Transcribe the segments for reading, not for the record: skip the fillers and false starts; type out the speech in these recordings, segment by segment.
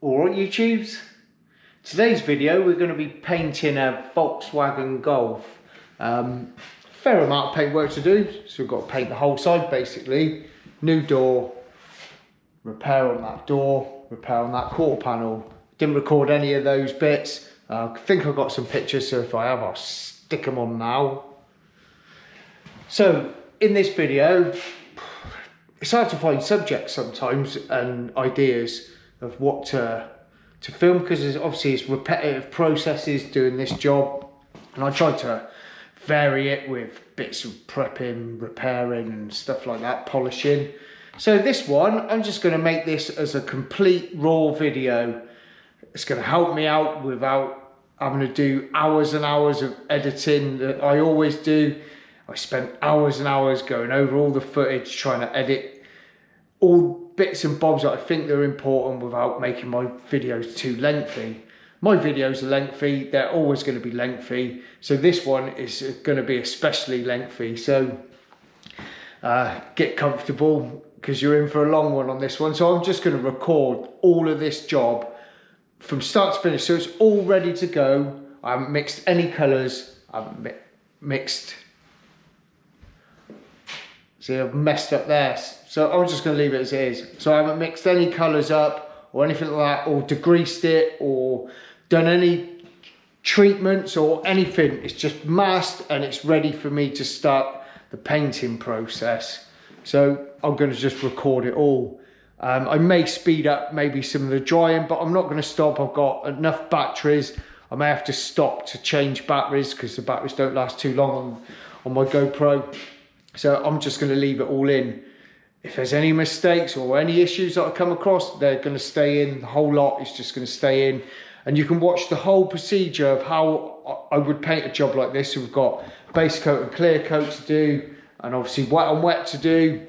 Alright YouTubes, today's video we're going to be painting a Volkswagen Golf. Fair amount of paint work to do, so we've got to paint the whole side basically. New door, repair on that door, repair on that quarter panel. Didn't record any of those bits. I think I've got some pictures, so if I have I'll stick them on now. So in this video, it's hard to find subjects sometimes and ideas of what to film, because obviously it's repetitive processes doing this job, and I tried to vary it with bits of prepping, repairing and stuff like that, polishing. So this one, I'm just going to make this as a complete raw video. It's going to help me out without having to do hours and hours of editing that I always do. I spent hours and hours going over all the footage, trying to edit all bits and bobs that I think they're important without making my videos too lengthy. My videos are lengthy, they're always going to be lengthy, so this one is going to be especially lengthy. So get comfortable, because you're in for a long one on this one. So I'm just going to record all of this job from start to finish, so it's all ready to go. I haven't mixed any colours, I haven't mixed, see I've messed up there, so I'm just going to leave it as it is. So I haven't mixed any colours up or anything like that, or degreased it or done any treatments or anything. It's just masked and it's ready for me to start the painting process. So I'm going to just record it all. I may speed up maybe some of the drying, but I'm not going to stop. I've got enough batteries. I may have to stop to change batteries because the batteries don't last too long on my GoPro. So I'm just going to leave it all in. If there's any mistakes or any issues that I come across, they're going to stay in. The whole lot is just going to stay in. And you can watch the whole procedure of how I would paint a job like this. So we've got base coat and clear coat to do, and obviously wet on wet to do.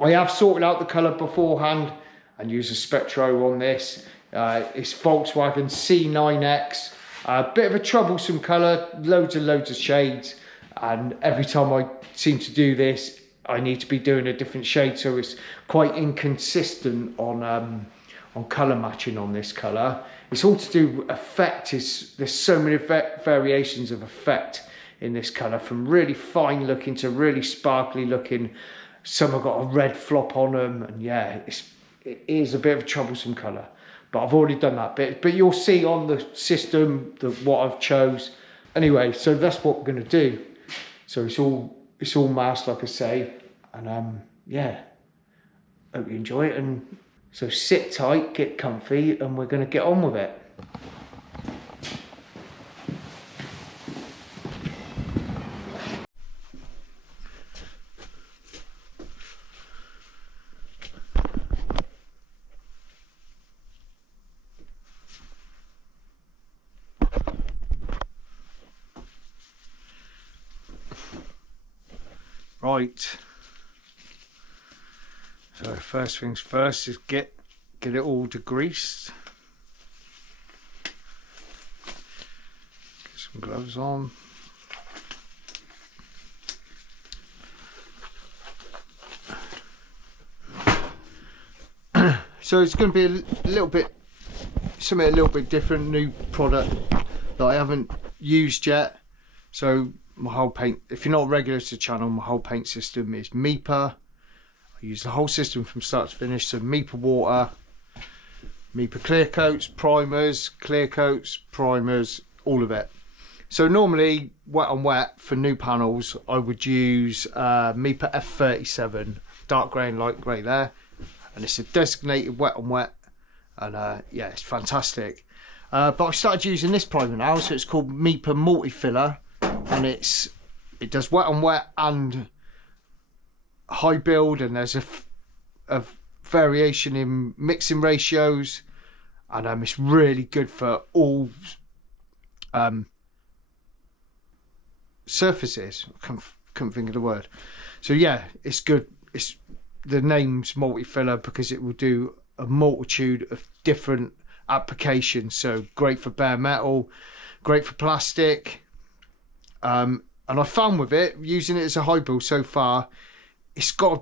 I have sorted out the colour beforehand and use a Spectro on this. It's Volkswagen C9X. A bit of a troublesome colour, loads and loads of shades. And every time I seem to do this, I need to be doing a different shade, so it's quite inconsistent on colour matching on this colour. It's all to do with effect. There's so many variations of effect in this colour, from really fine looking to really sparkly looking. Some have got a red flop on them, and yeah, it is a bit of a troublesome colour. But I've already done that bit. But you'll see on the system what I've chose. Anyway, so that's what we're going to do. So it's all masked, like I say, and yeah, hope you enjoy it. And so sit tight, get comfy, and we're going to get on with it. Right, so first things first is get it all degreased. Get some gloves on. So it's going to be a little bit, something a little bit different, new product that I haven't used yet. So my whole paint, if you're not regular to the channel, my whole paint system is Mipa. I use the whole system from start to finish. So Mipa water, Mipa clear coats, primers, clear coats, primers, all of it. So normally wet on wet for new panels, I would use Mipa F37, dark grey and light grey there, and it's a designated wet on wet, and yeah, it's fantastic. But I started using this primer now, so it's called Mipa Multifiller. And it does wet on wet and high build, and there's a variation in mixing ratios, and it's really good for all surfaces. I couldn't think of the word. So yeah, it's good. The name's Multifiller because it will do a multitude of different applications. So great for bare metal, great for plastic. And I found with it, using it as a high build so far, it's a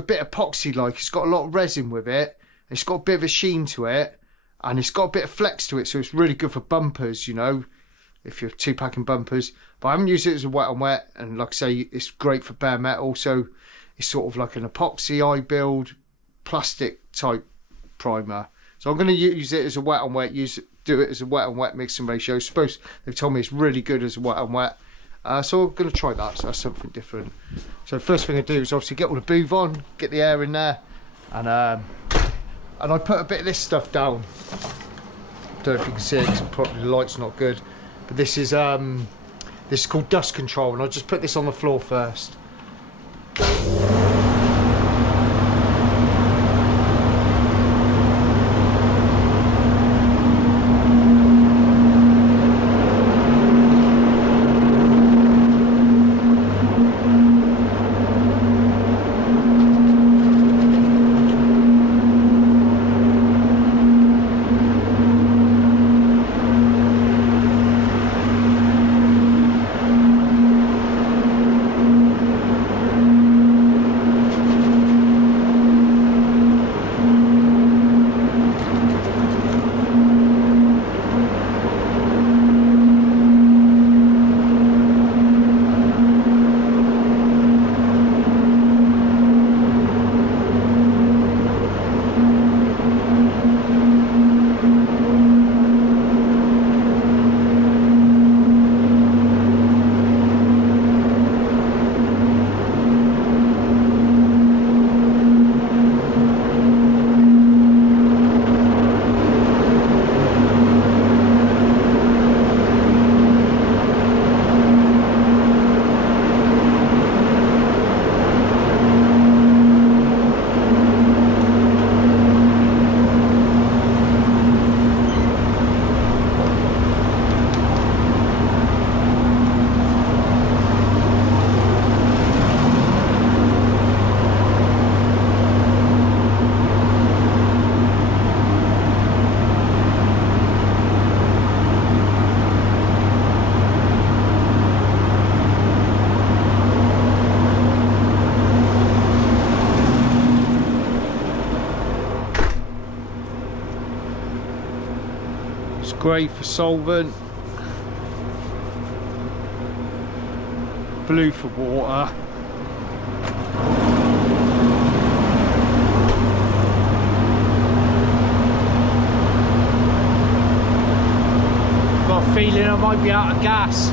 bit epoxy like. It's got a lot of resin with it. It's got a bit of a sheen to it, and it's got a bit of flex to it, so it's really good for bumpers, you know, if you're 2-packing bumpers. But I haven't used it as a wet on wet, and like I say, it's great for bare metal. So it's sort of like an epoxy eye build plastic type primer. So I'm going to use it as a wet on wet, do it as a wet on wet mixing ratio. They've told me it's really good as a wet on wet. So I'm going to try that, so that's something different. So first thing I do is obviously get all the booth on, get the air in there, and I put a bit of this stuff down. Don't know if you can see it because probably the light's not good, but this is called dust control, and I'll just put this on the floor first. Grey for solvent, blue for water, got a feeling I might be out of gas.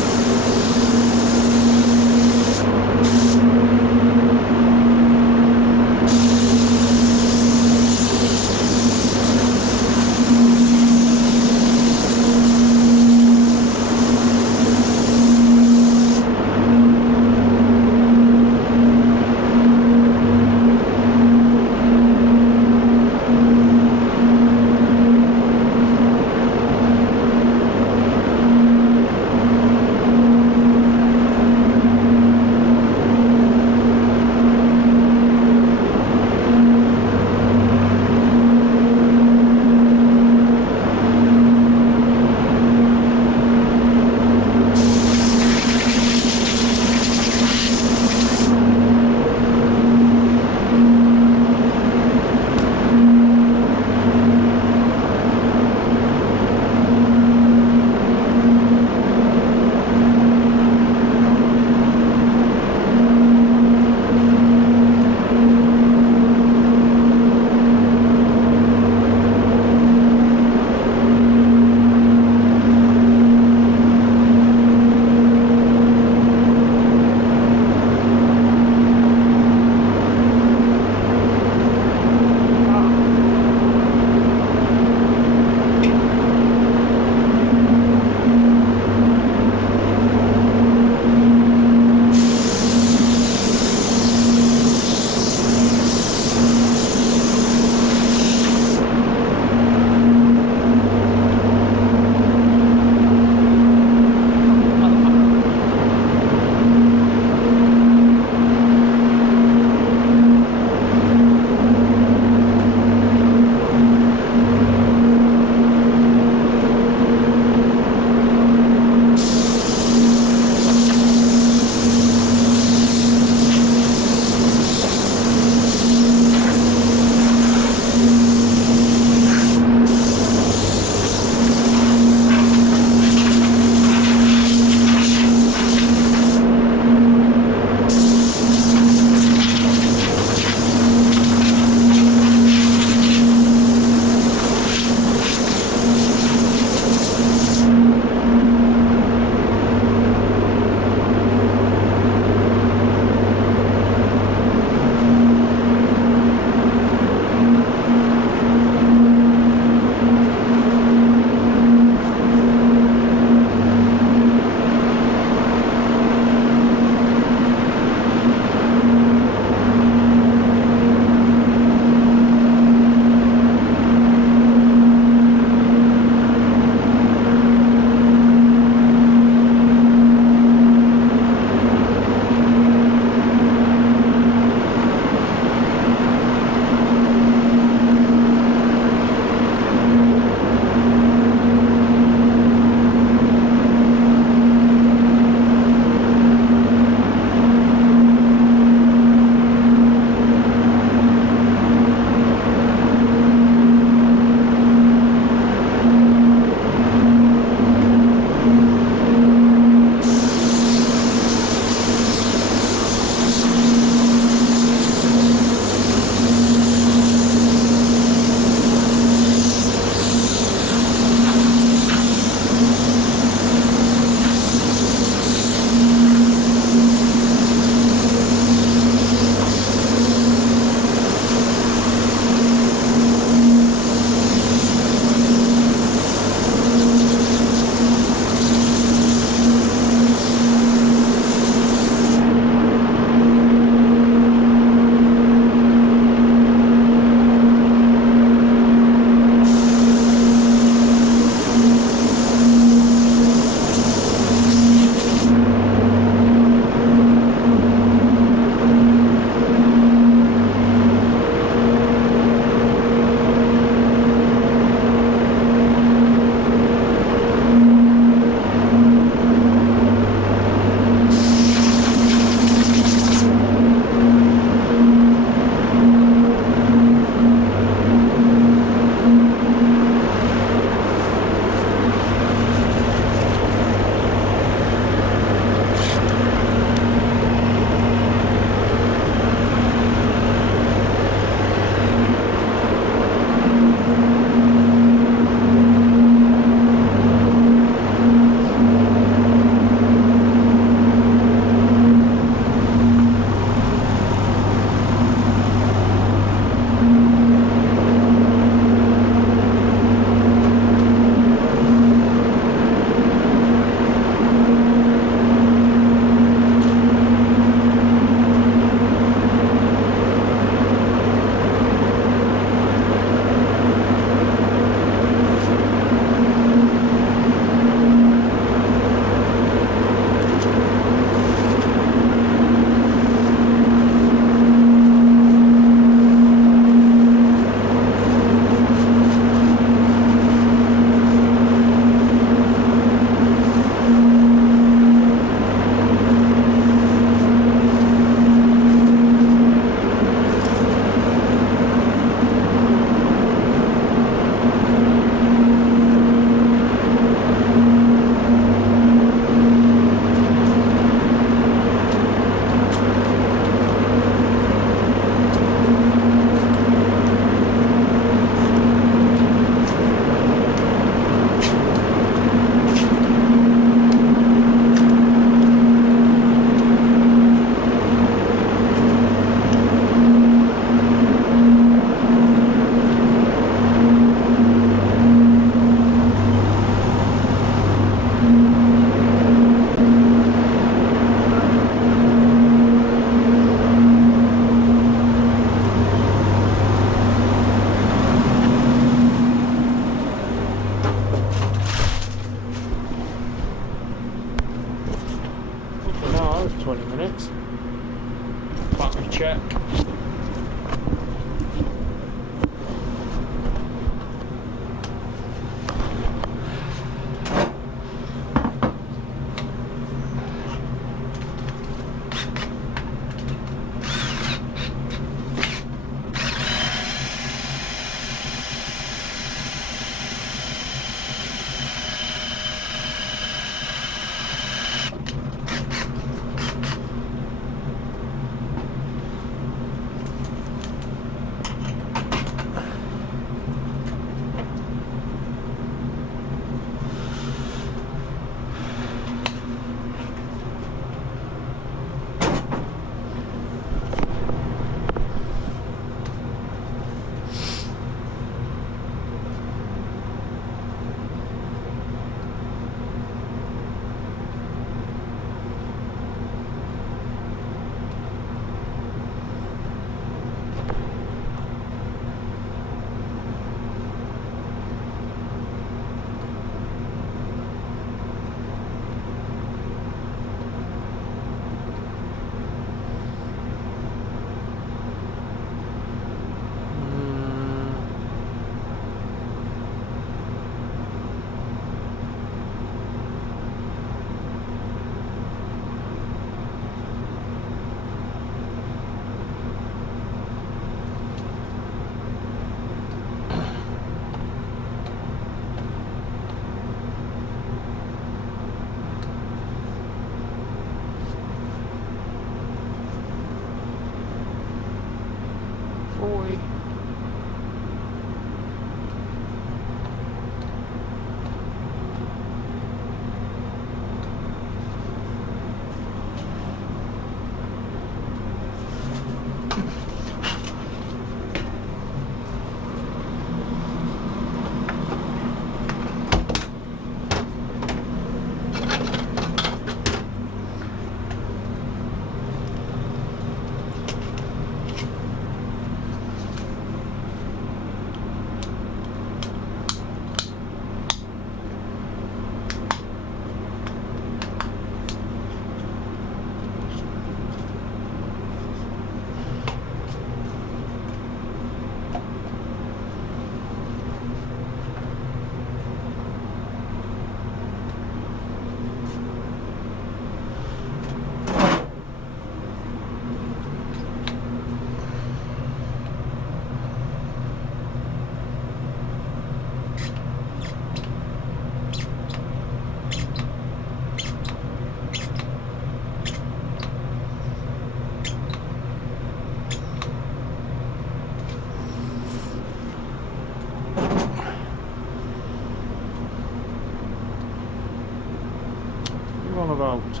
out.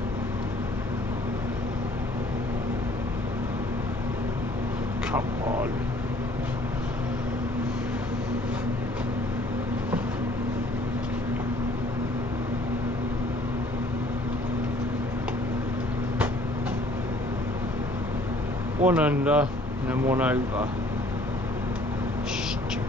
Come on. One under and then one over. Stupid.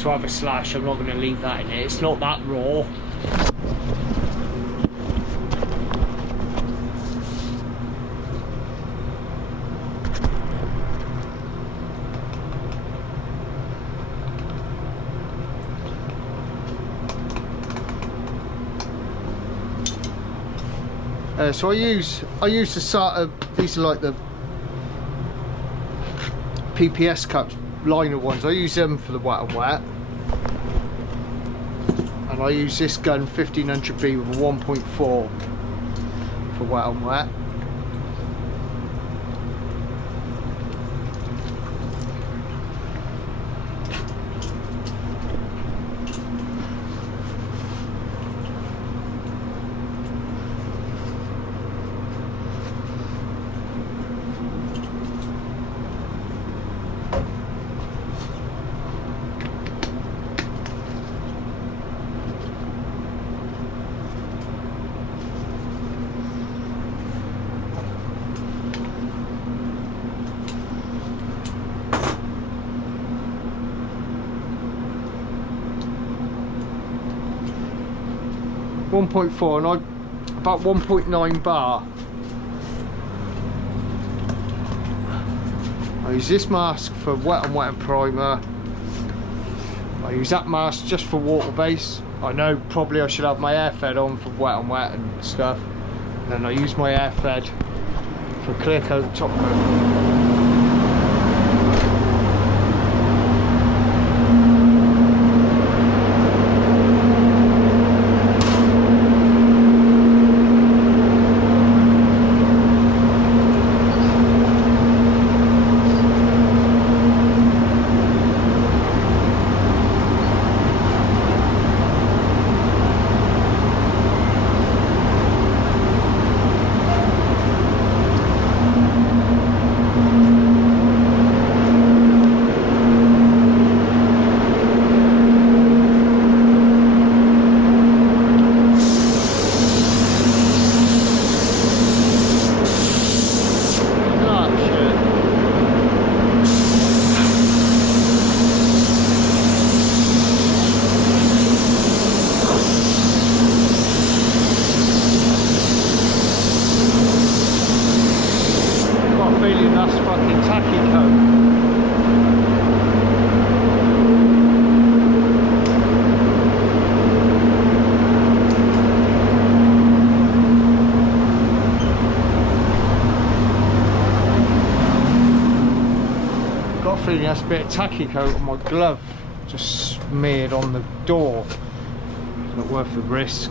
To have a slash, I'm not going to leave that in it. It's not that raw. So I use the Sata. These are like the PPS cups, liner ones. I use them for the wet and wet. And I use this gun 1500B with a 1.4 for wet and wet. .4 and I about 1.9 bar. I use this mask for wet and wet and primer. I use that mask just for water base. I know probably I should have my air fed on for wet and wet and stuff. And then I use my air fed for clear coat, top coat. feeling that's a bit of tacky coat on my glove, just smeared on the door. It's not worth the risk.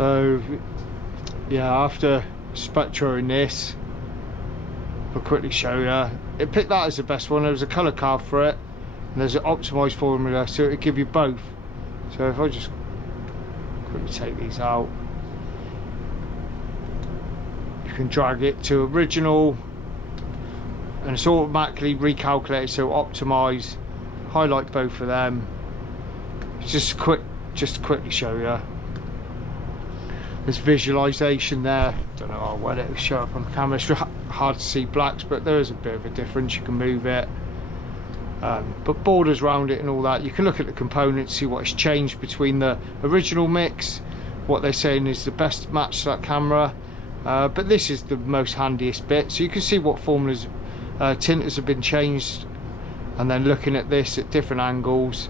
So yeah, after spectroing this, I'll quickly show you. It picked that as the best one. There was a colour card for it, and there's an optimised formula, so it'll give you both. So if I just quickly take these out, you can drag it to original, and it's automatically recalculated, so optimise, highlight both of them. Just to quickly show you. There's visualization there. Don't know how well it'll show up on the camera. It's hard to see blacks, but there is a bit of a difference. You can move it, but borders around it and all that. You can look at the components, see what has changed between the original mix, what they're saying is the best match to that camera. But this is the most handiest bit, so you can see what formulas, tinters have been changed, and then looking at this at different angles,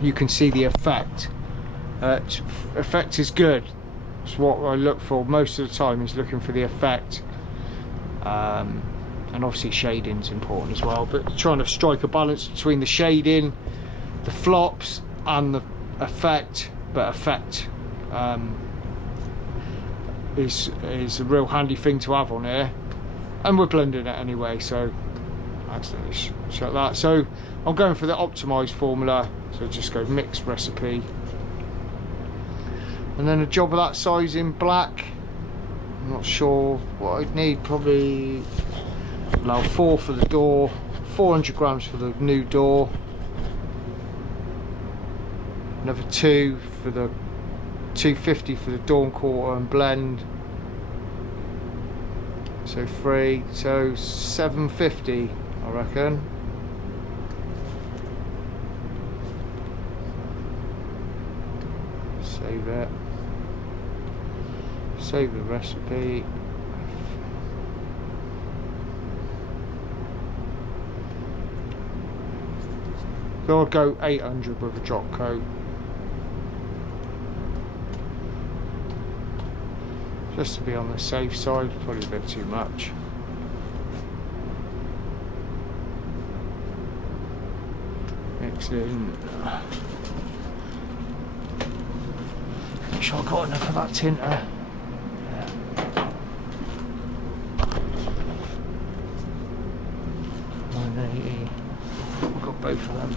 you can see the effect. Effect is good. It's what I look for most of the time, is looking for the effect, and obviously shading is important as well, but trying to strike a balance between the shading, the flops and the effect. But effect is a real handy thing to have on here, and we're blending it anyway, so I accidentally shut that. So I'm going for the optimized formula, so just go mix recipe. And then a job of that size in black, I'm not sure what I'd need, probably allow 4 for the door, 400 grams for the new door, another 2 for the 250 for the door and quarter and blend, so 3, so 750 I reckon. Save it, save the recipe. So I'll go 800 with a drop coat, just to be on the safe side. Probably a bit too much. Mix in. Make sure I got enough of that tinter. Yeah. I've got both of them.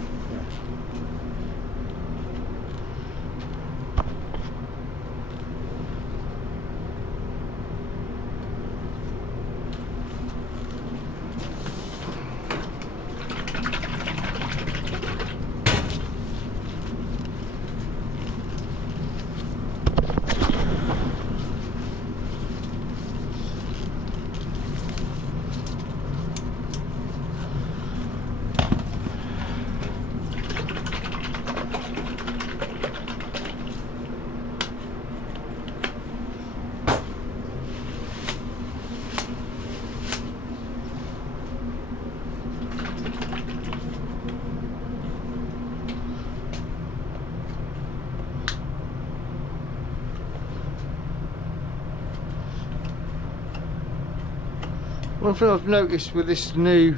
One thing I've noticed with this new,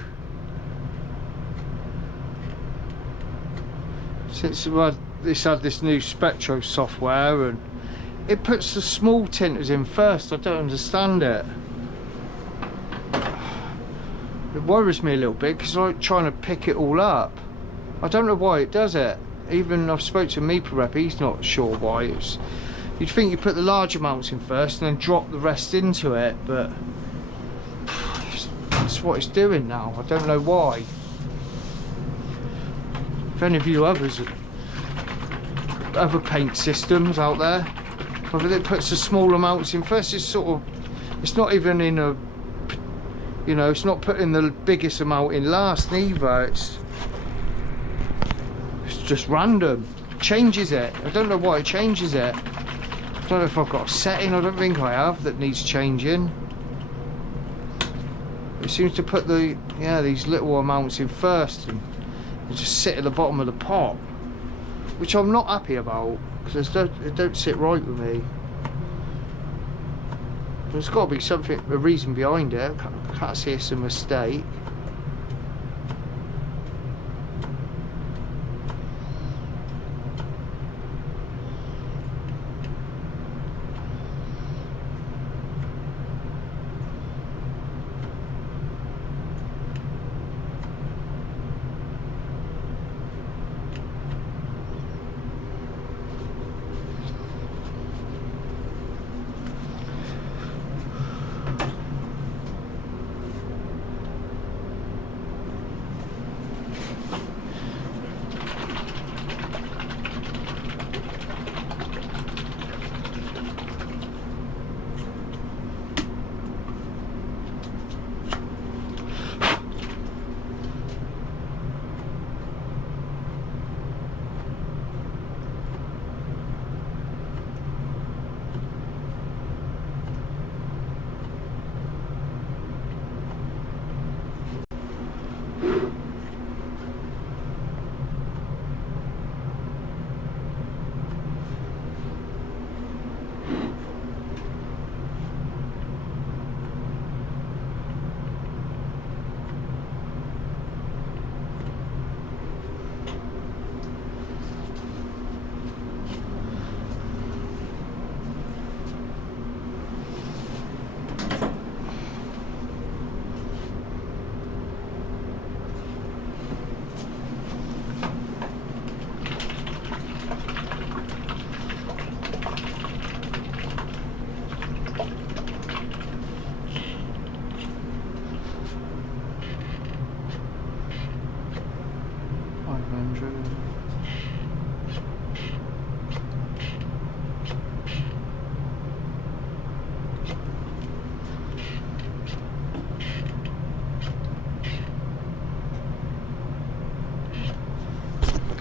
since this had this new Spectro software, and it puts the small tinters in first. I don't understand it. It worries me a little bit because I'm trying to pick it all up. I don't know why it does it. Even I've spoke to Mipa rep, he's not sure why. You'd think you put the large amounts in first and then drop the rest into it, but that's what it's doing now. I don't know why. If any of you others, other paint systems out there, whether it puts the small amounts in first, it's sort of, it's not even in a, you know, it's not putting the biggest amount in last neither. It's just random. Changes it. I don't know why it changes it. I don't know if I've got a setting, I don't think I have, that needs changing. It seems to put the, yeah, these little amounts in first and just sit at the bottom of the pot, which I'm not happy about because it don't sit right with me. There's got to be something, a reason behind it. I can't see it's a mistake.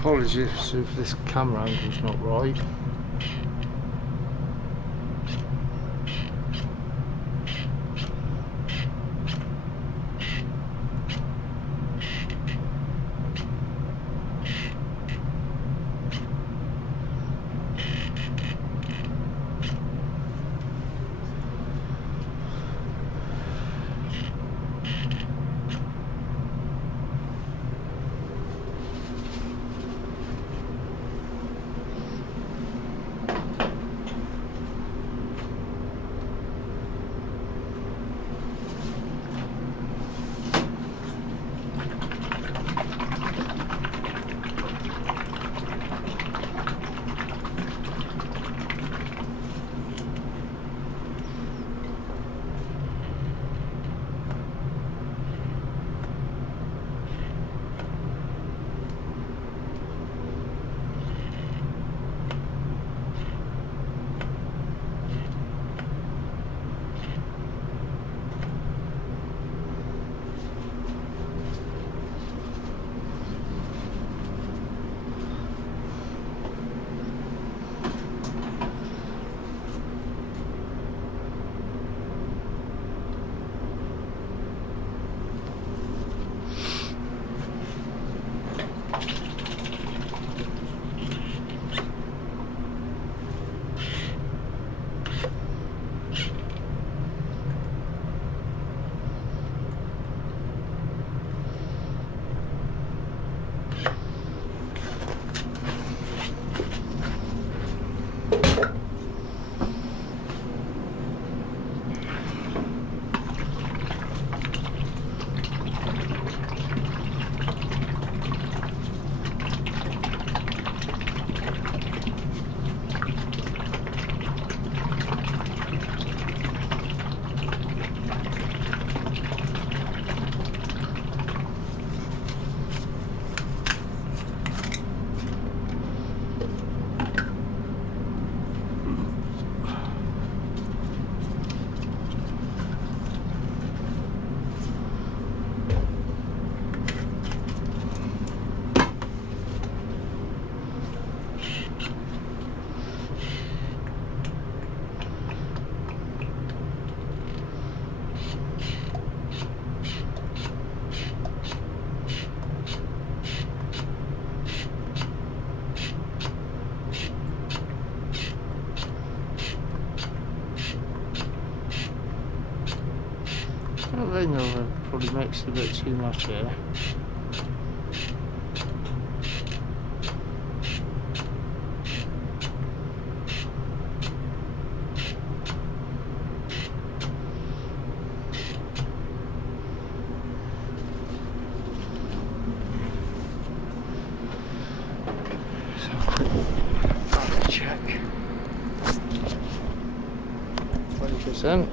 Apologies if this camera angle's not right. I think I've probably mixed a bit too much here. So check. 20%.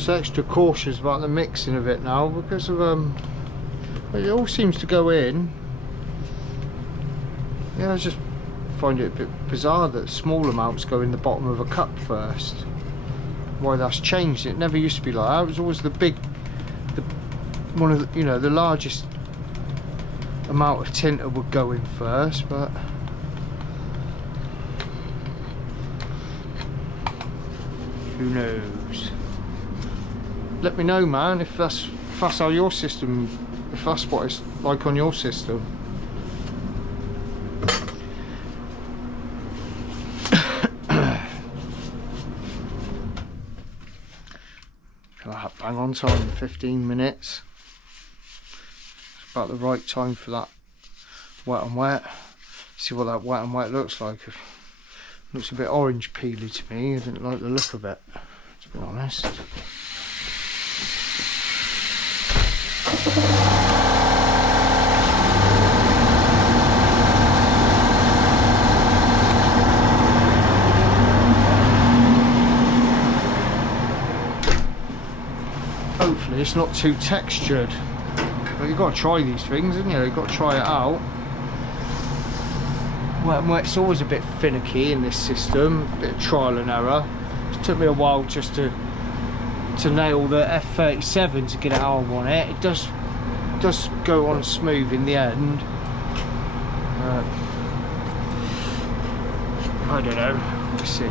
just extra cautious about the mixing of it now because of it all seems to go in. Yeah, I just find it a bit bizarre that small amounts go in the bottom of a cup first. Why that's changed? It never used to be like that. It was always the one of the, you know, the largest amount of tinter would go in first, but who knows? Let me know, man, if that's how your system, if that's what it's like on your system. Bang on time, 15 minutes. It's about the right time for that wet and wet. See what that wet and wet looks like. It looks a bit orange peely to me. I didn't like the look of it, to be honest. Hopefully it's not too textured, but you've got to try these things, haven't you? You've got to try it out. Wet and wet's always a bit finicky in this system, a bit of trial and error. It took me a while just to nail the F37 to get it how I want it. It does go on smooth in the end. I don't know, we'll see.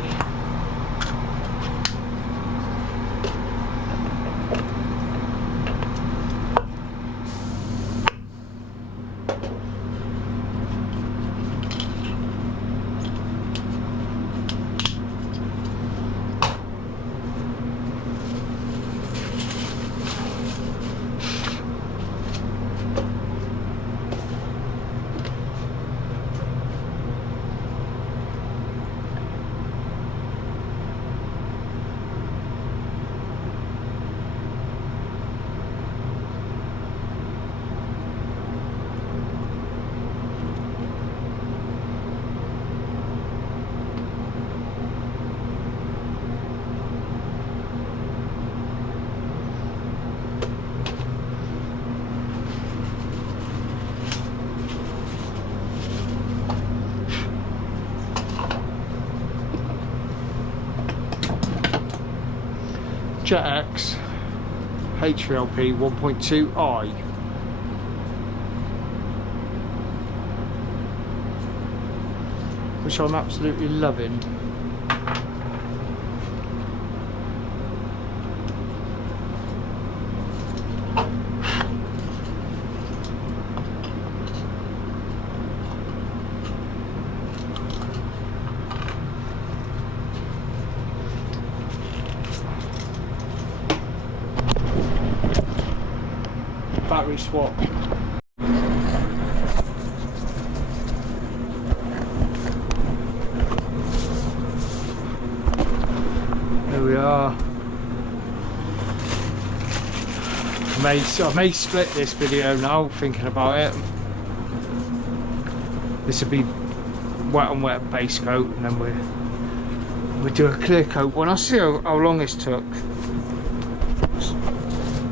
Satajet X HVLP 1.2i. Which I'm absolutely loving. Battery swap. There we are. I may split this video now, thinking about it. This will be wet and wet base coat, and then we'll do a clear coat one. I'll see how long this took.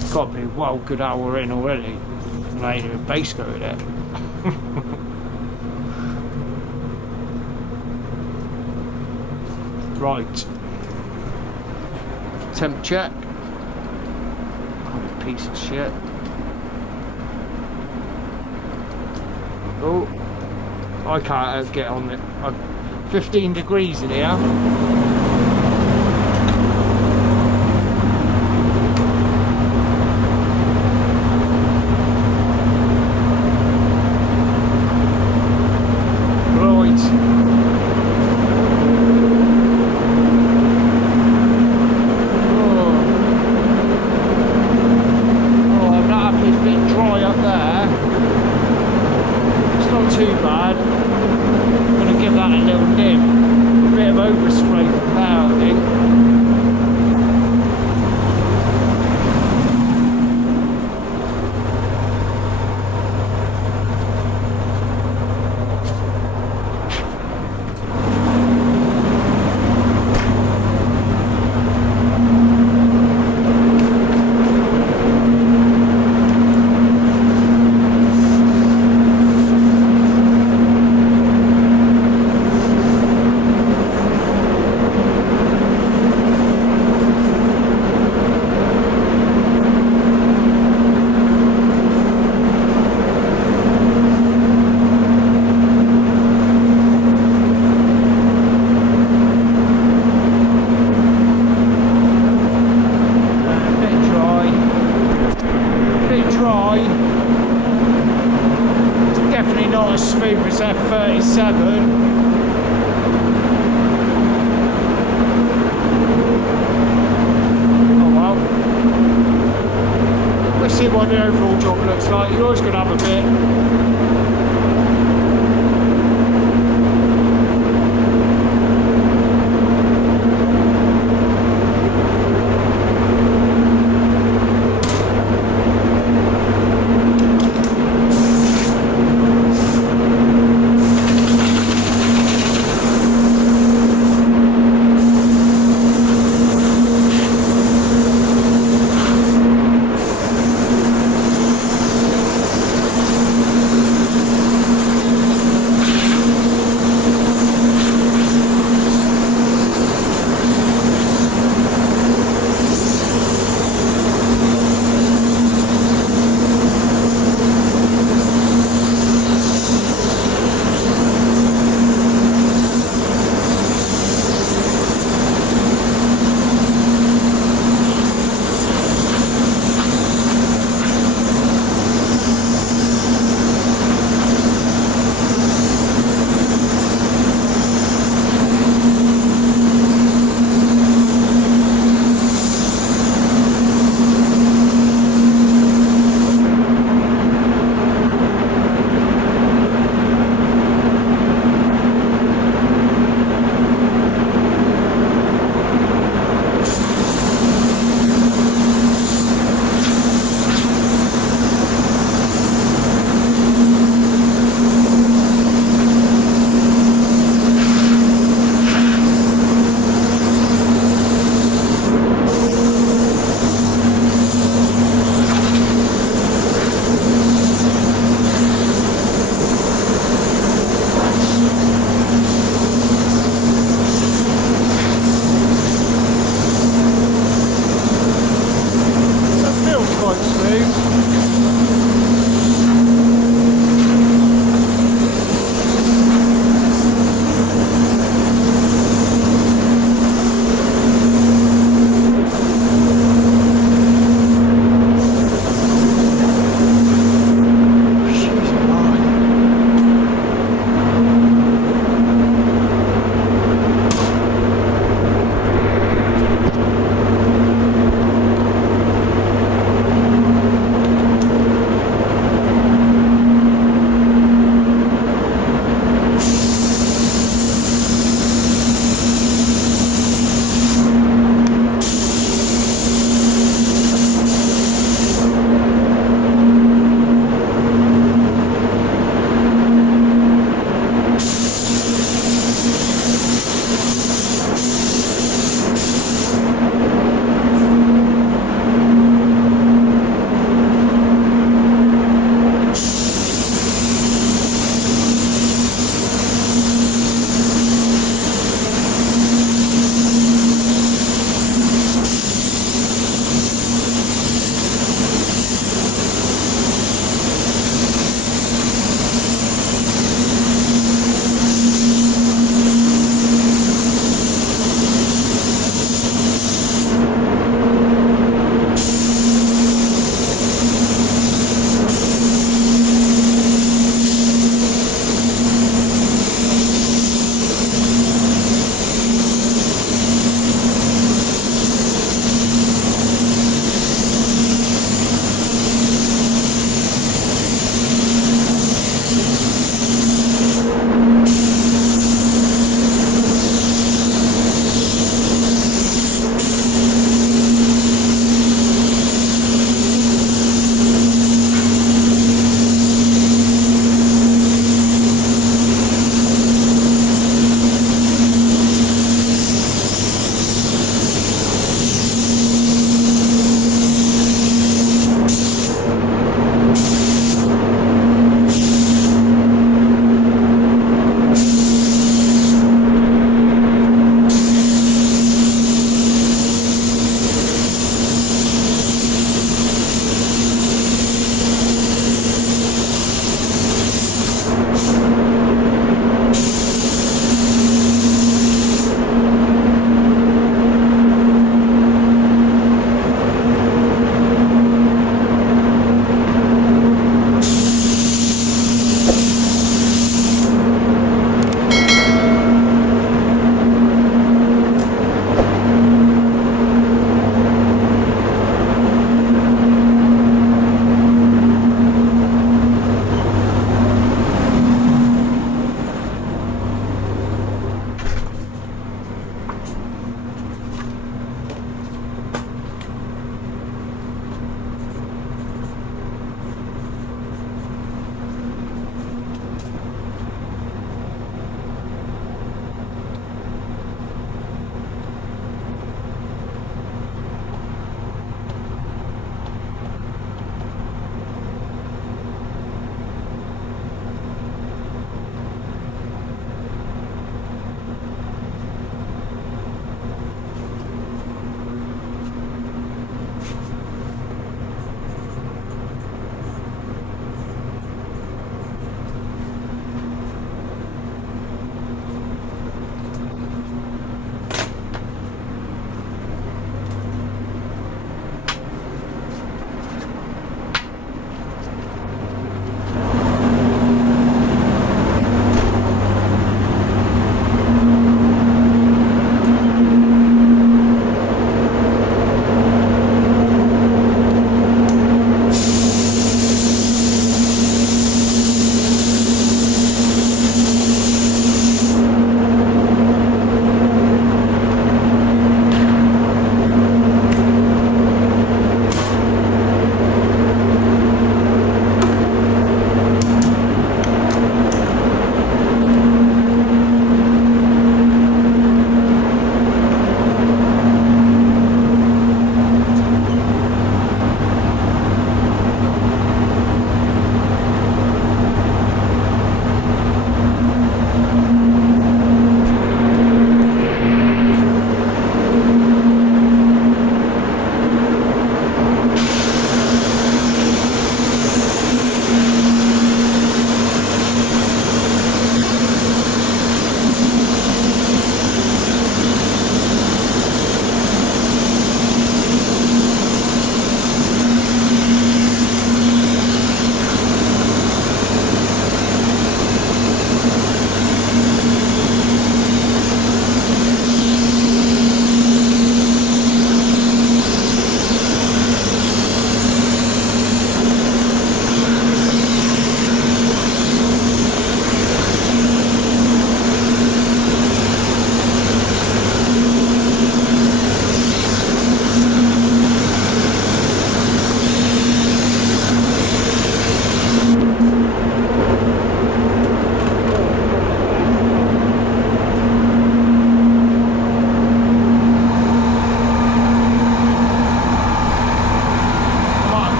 It's got to be well good hour in already, and I ain't even base coated it. Right, temp check. Oh, piece of shit. Oh, I can't get on it. 15 degrees in here. smooth as F37. See what the overall job looks like. You're always going to have a bit.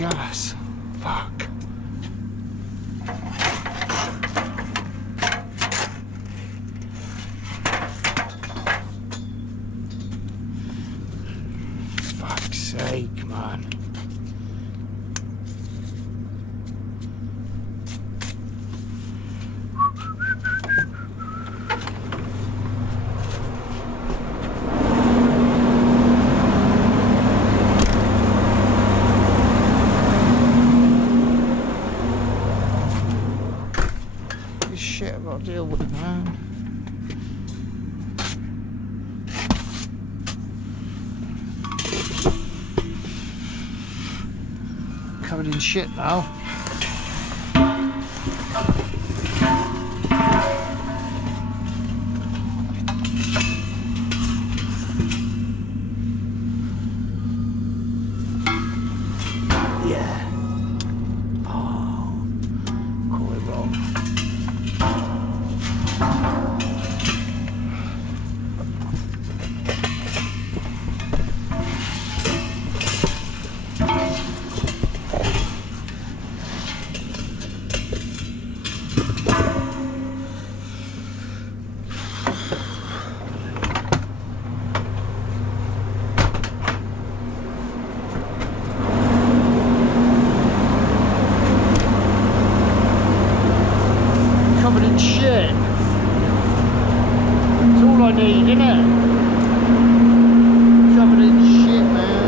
gas. Fuck. Fuck's sake, man. Shit I've got to deal with, man. Covered in shit now. Yeah. Oh, call it wrong. Covered in shit. It's all I need, isn't it? Covered in shit, man.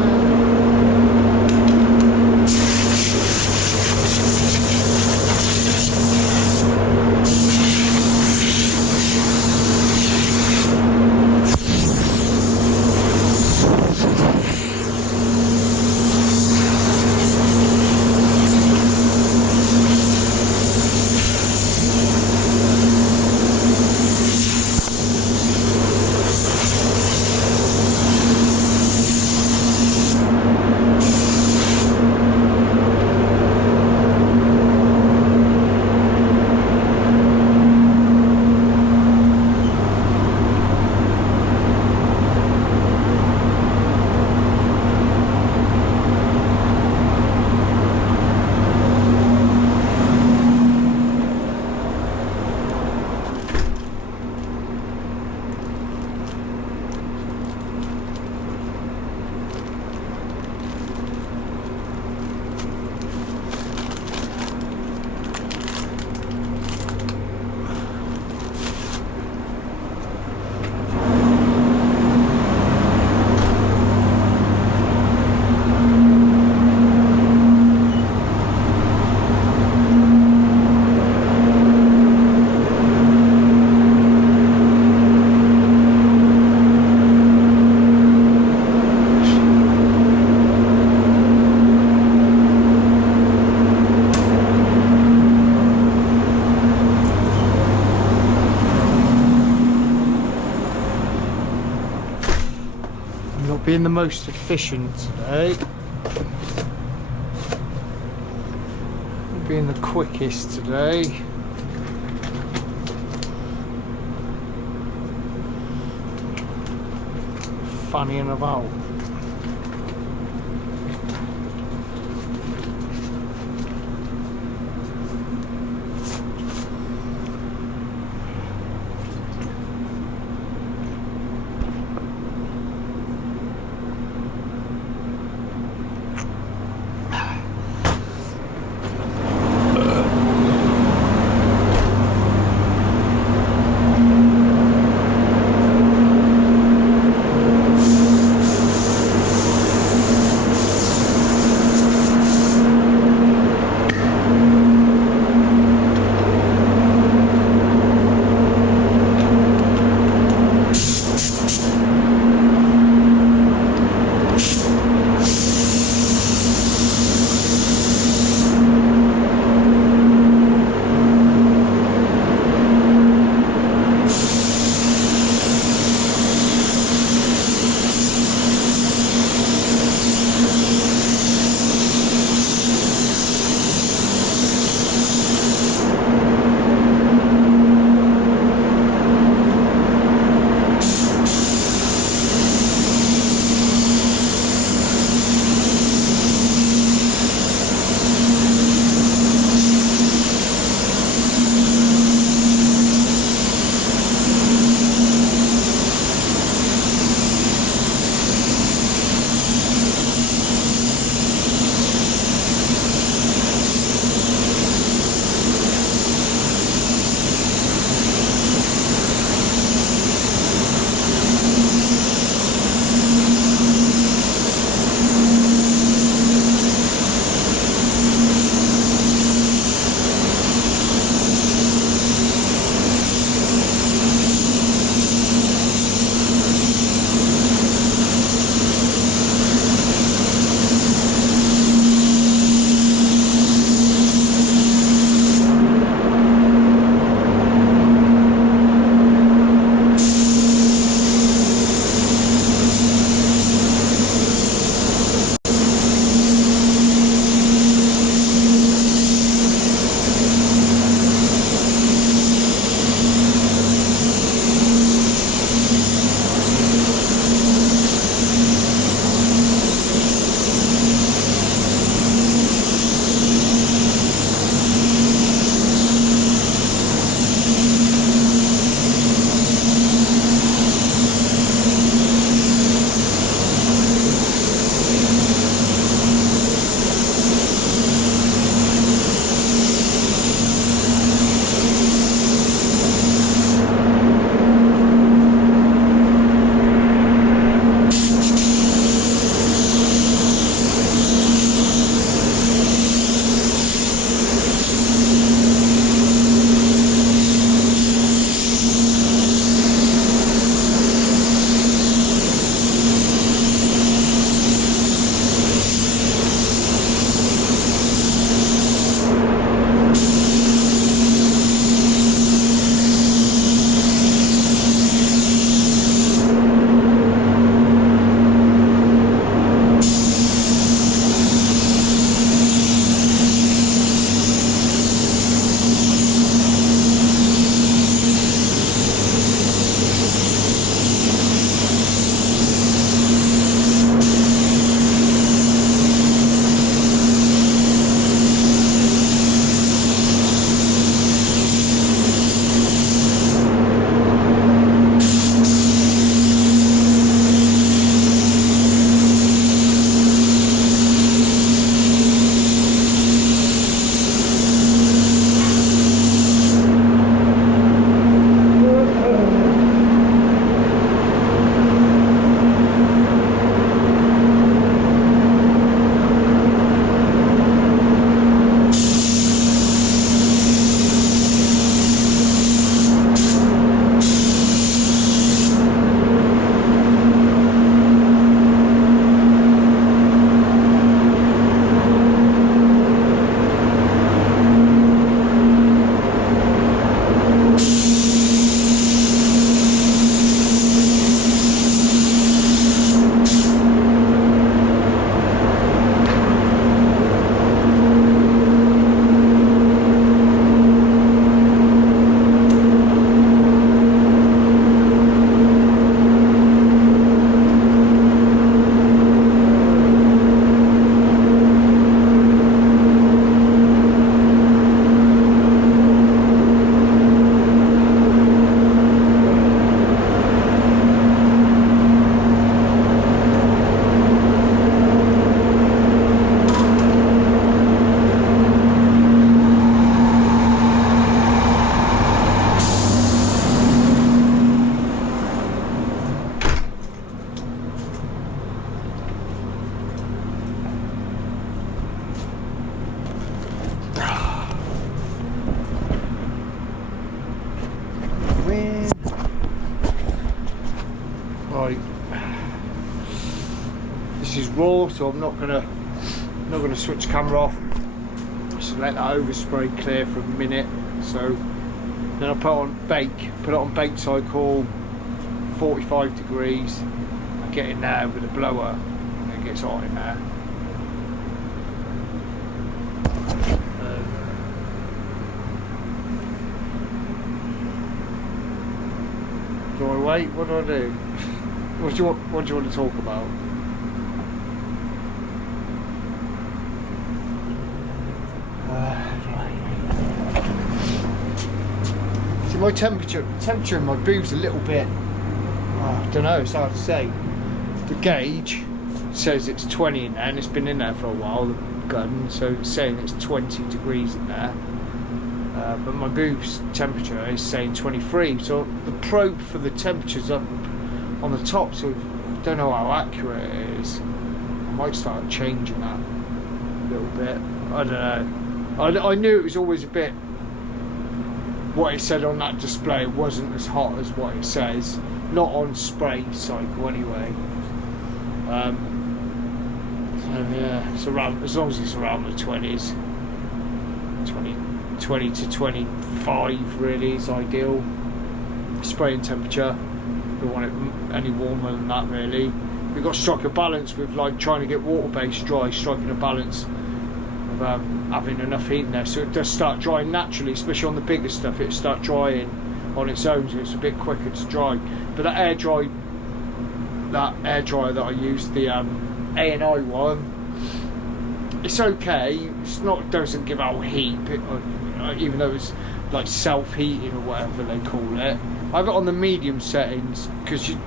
Being the most efficient today, being the quickest today. Fannying about. raw, so I'm not gonna switch the camera off. Just let that overspray clear for a minute. So then I put it on bake cycle, 45 degrees. I get in there with a blower, and it gets hot in there. Do I wait? What do I do? What do you want to talk about? See, my temperature in my boot's a little bit, I don't know, it's hard to say. The gauge says it's 20 in there, and it's been in there for a while, the gun, so it's saying it's 20 degrees in there. But my boot's temperature is saying 23, so the probe for the temperature's up on the top, so I don't know how accurate it is. I might start changing that a little bit. I don't know. I knew it was always a bit, what it said on that display wasn't as hot as what it says, not on spray cycle anyway. So yeah, it's around, as long as it's around the 20s, 20 to 25 really is ideal. Spraying temperature, don't want it any warmer than that really. We've got to strike a balance with like trying to get water-based dry, striking a balance of having enough heat in there, so it does start drying naturally, especially on the bigger stuff. It'll start drying on its own, so it's a bit quicker to dry. But that air dryer that I used, the A&I one, it's okay. It's not, doesn't give out heat, even though it's like self-heating or whatever they call it. I have it on the medium settings because if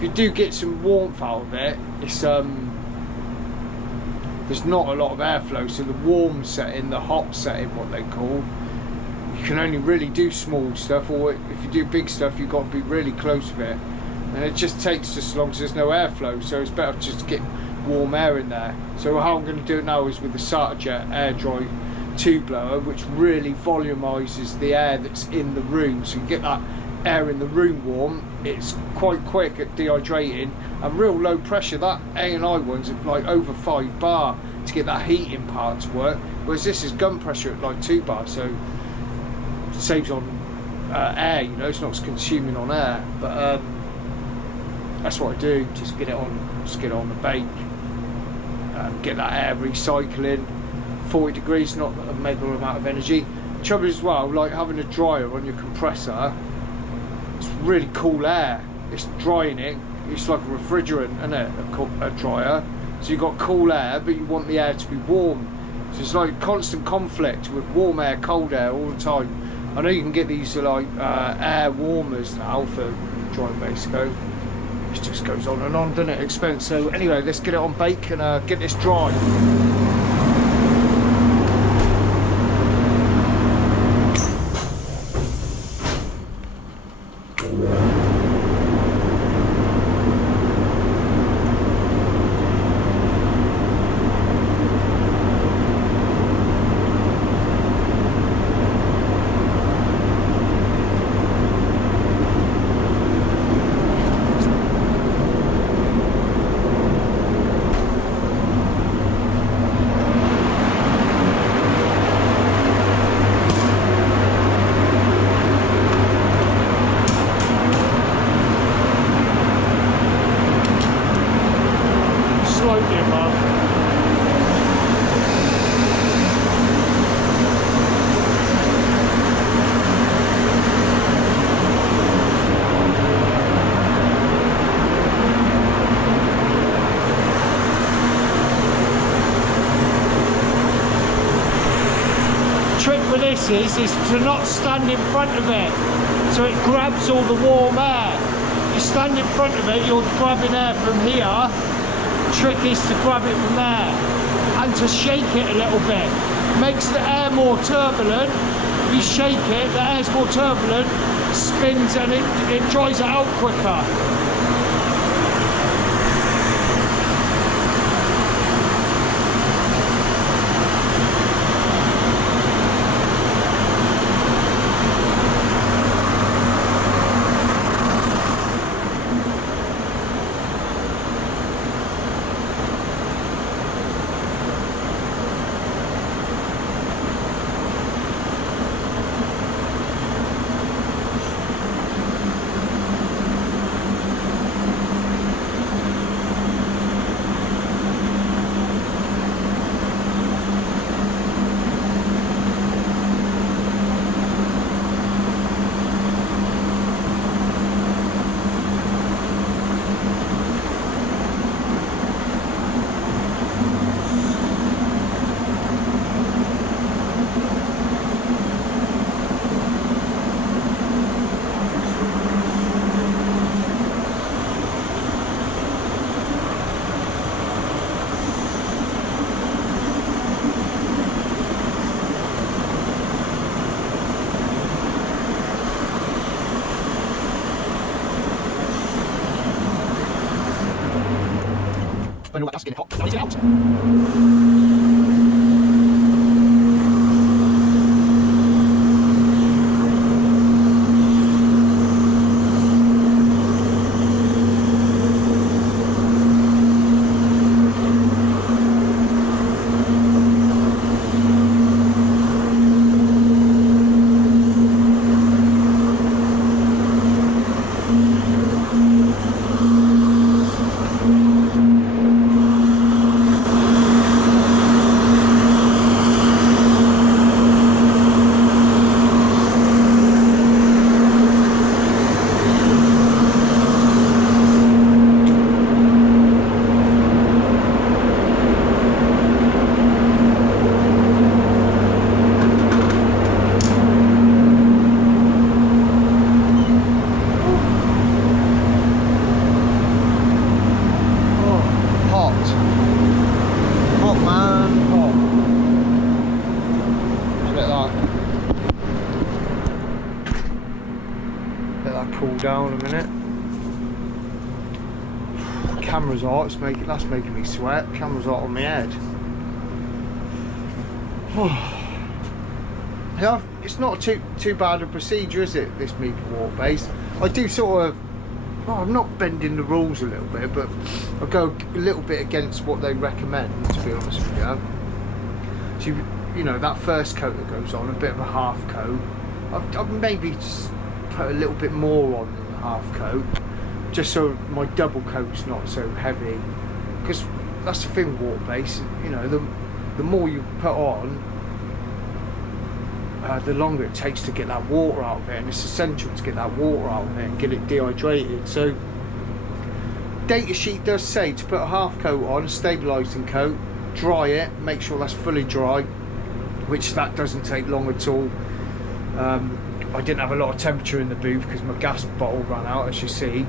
you do get some warmth out of it, it's there's not a lot of airflow. So the warm setting, the hot setting, what they call, you can only really do small stuff, or if you do big stuff, you've got to be really close with it, and it just takes just as long as there's no airflow. So it's better just to get warm air in there. So how I'm going to do it now is with the Satajet air dry tube blower, which really volumizes the air that's in the room, so you get that air in the room warm. It's quite quick at dehydrating and real low pressure. That A&I one's like over 5 bar to get that heating part to work, whereas this is gun pressure at like 2 bar, so it saves on air, you know, it's not consuming on air. But that's what I do, just get it on the bake, get that air recycling. 40 degrees, not a mega amount of energy. Trouble as well, like having a dryer on your compressor, it's really cool air. It's drying it. It's like a refrigerant, isn't it? A dryer. So you've got cool air, but you want the air to be warm. So it's like constant conflict with warm air, cold air all the time. I know you can get these like air warmers now for drying base scope. It just goes on and on, doesn't it? Expense. So anyway, let's get it on bake and get this dry. Is to not stand in front of it, so it grabs all the warm air. You stand in front of it, you're grabbing air from here. Trick is to grab it from there and to shake it a little bit. Makes the air more turbulent. If you shake it, the air's more turbulent, spins, and it dries it out quicker. know what that's getting hot. Now, is it out? Down a minute. Camera's hot, that's making me sweat. Camera's hot on my head. Yeah, it's not too bad a procedure, is it, this Mipa walk base? I do sort of, well, I'm not bending the rules a little bit, but I go a little bit against what they recommend, to be honest with you. So, you know, that first coat that goes on, a bit of a half coat, I've maybe just put a little bit more on than the half coat, just so my double coat's not so heavy, because that's the thing with walk base, you know, the more you put on, the longer it takes to get that water out of it, and it's essential to get that water out of it and get it dehydrated. So data sheet does say to put a half coat on, a stabilising coat, dry it, make sure that's fully dry, which that doesn't take long at all. I didn't have a lot of temperature in the booth because my gas bottle ran out, as you see.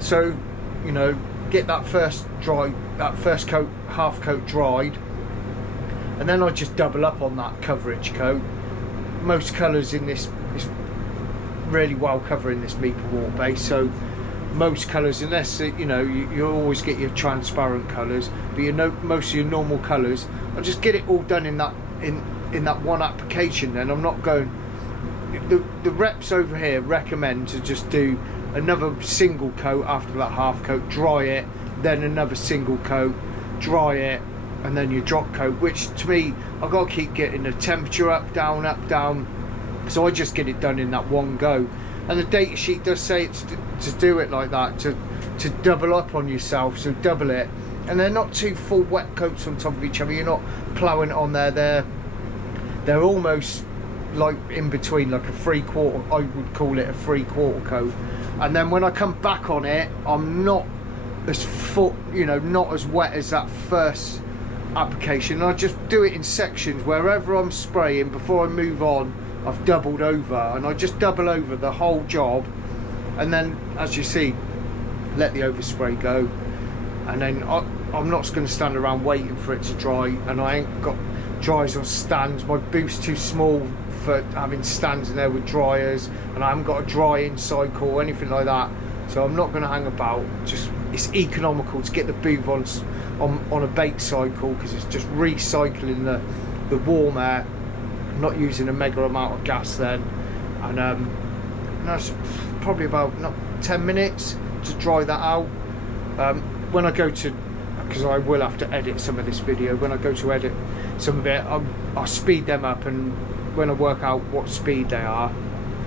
So, you know, get that first coat, half coat dried, and then I just double up on that coverage coat. Most colours in this is really well covering this Mipa wall base, so most colours, unless you know you always get your transparent colours, but you know most of your normal colours, I'll just get it all done in that one application. Then I'm not going, the reps over here recommend to just do another single coat after that half coat, dry it, then another single coat, dry it, and then your drop coat, which to me, I've got to keep getting the temperature up, down, so I just get it done in that one go. And the data sheet does say it's to do it like that, to double up on yourself, so double it. And they're not two full wet coats on top of each other, you're not ploughing it on there, they're almost like in between, like a 3/4, I would call it a 3/4 coat. And then when I come back on it, I'm not as full, you know, not as wet as that first application. I just do it in sections. Wherever I'm spraying, before I move on, I've doubled over, and I just double over the whole job, and then, as you see, let the overspray go. And then I'm not going to stand around waiting for it to dry, and I ain't got dryers on stands. My booth's too small for having stands in there with dryers, and I haven't got a drying cycle or anything like that, so I'm not going to hang about. Just, it's economical to get the booth on a bake cycle, because it's just recycling the warm air, not using a mega amount of gas then. And that's probably about 10 minutes to dry that out. When I go to, because I will have to edit some of this video, when I go to edit some of it, I'll speed them up, and when I work out what speed they are,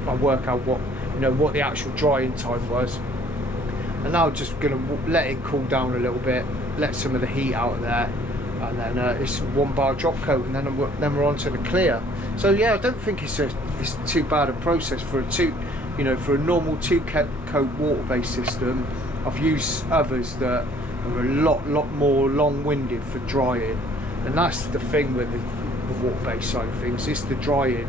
I work out what, you know, what the actual drying time was. And now I'm just going to let it cool down a little bit, let some of the heat out of there, and then it's 1 bar drop coat, and then we're on to the clear. So yeah, I don't think it's too bad a process for a normal 2-coat water-based system. I've used others that are a lot more long-winded for drying, and that's the thing with the water-based side of things, it's the drying.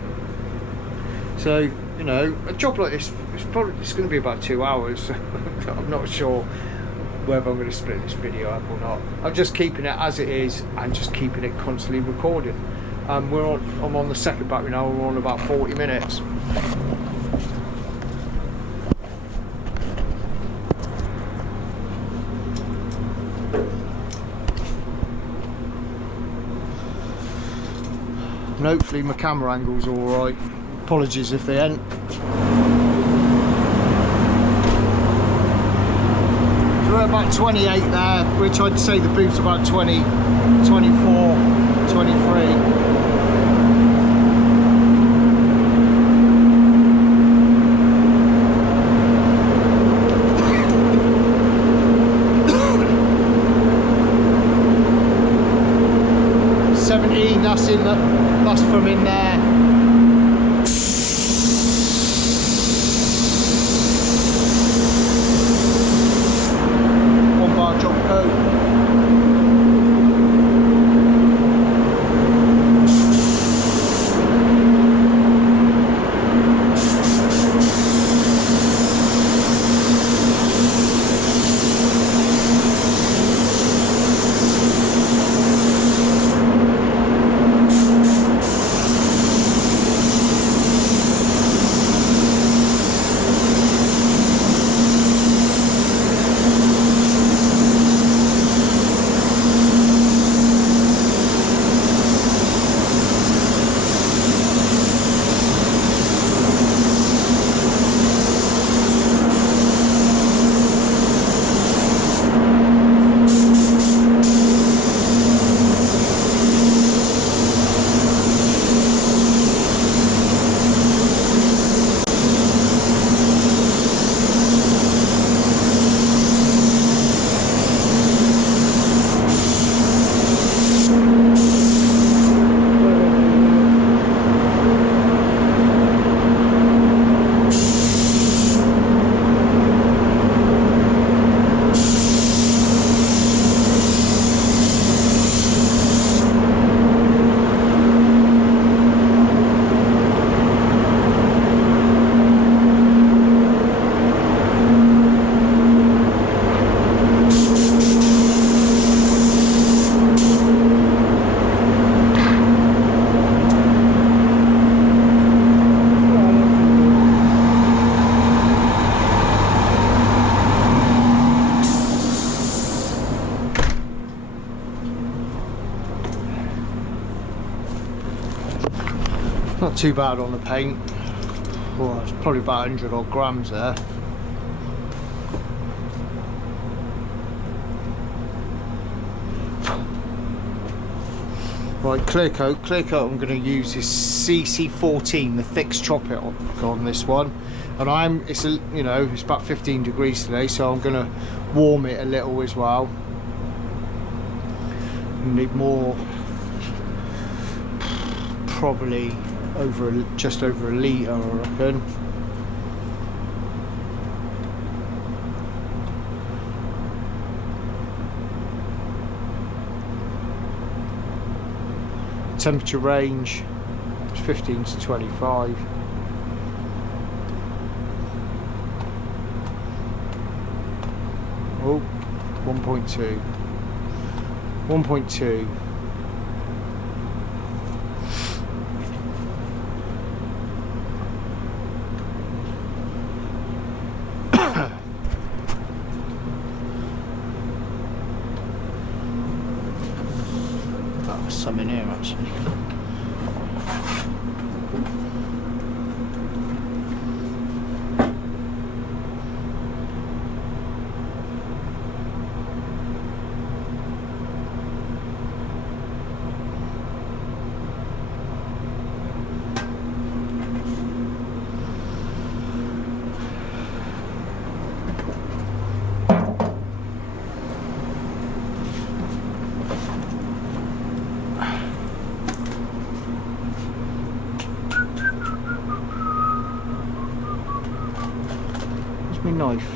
So, you know, a job like this, it's going to be about 2 hours. I'm not sure whether I'm going to split this video up or not. I'm just keeping it as it is, and just keeping it constantly recording. I'm on the second battery now. We're on about 40 minutes. And hopefully my camera angle's alright. Apologies if they ain't. So we're about 28 there, which I'd say the boot's about 20, 24, 23. That's from in there. One bar drop coat. Not too bad on the paint. Oh, it's probably about 100 odd grams there. Right, clear coat. Clear coat, I'm going to use this CC14, the fixed tropic on this one. And it's it's about 15 degrees today, so I'm going to warm it a little as well. Need more, probably just over a litre, I reckon. Temperature range is 15 to 25. Oh, 1.2. 1.2. Some in here actually. My knife.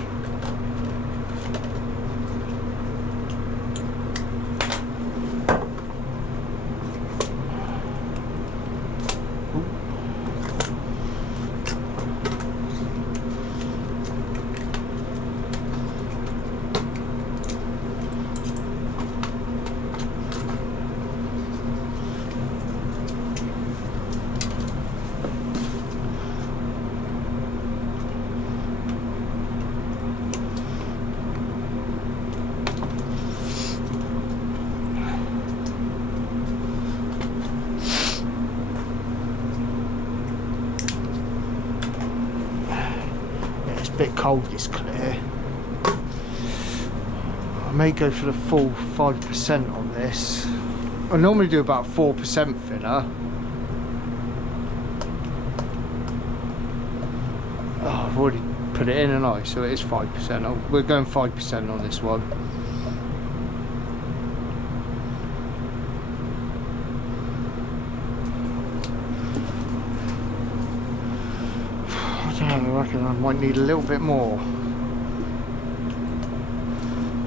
bit cold, this clear. I may go for the full 5% on this. I normally do about 4% thinner. Oh, I've already put it in, and so it is 5%. We're going 5% on this one. I don't know, I reckon I might need a little bit more.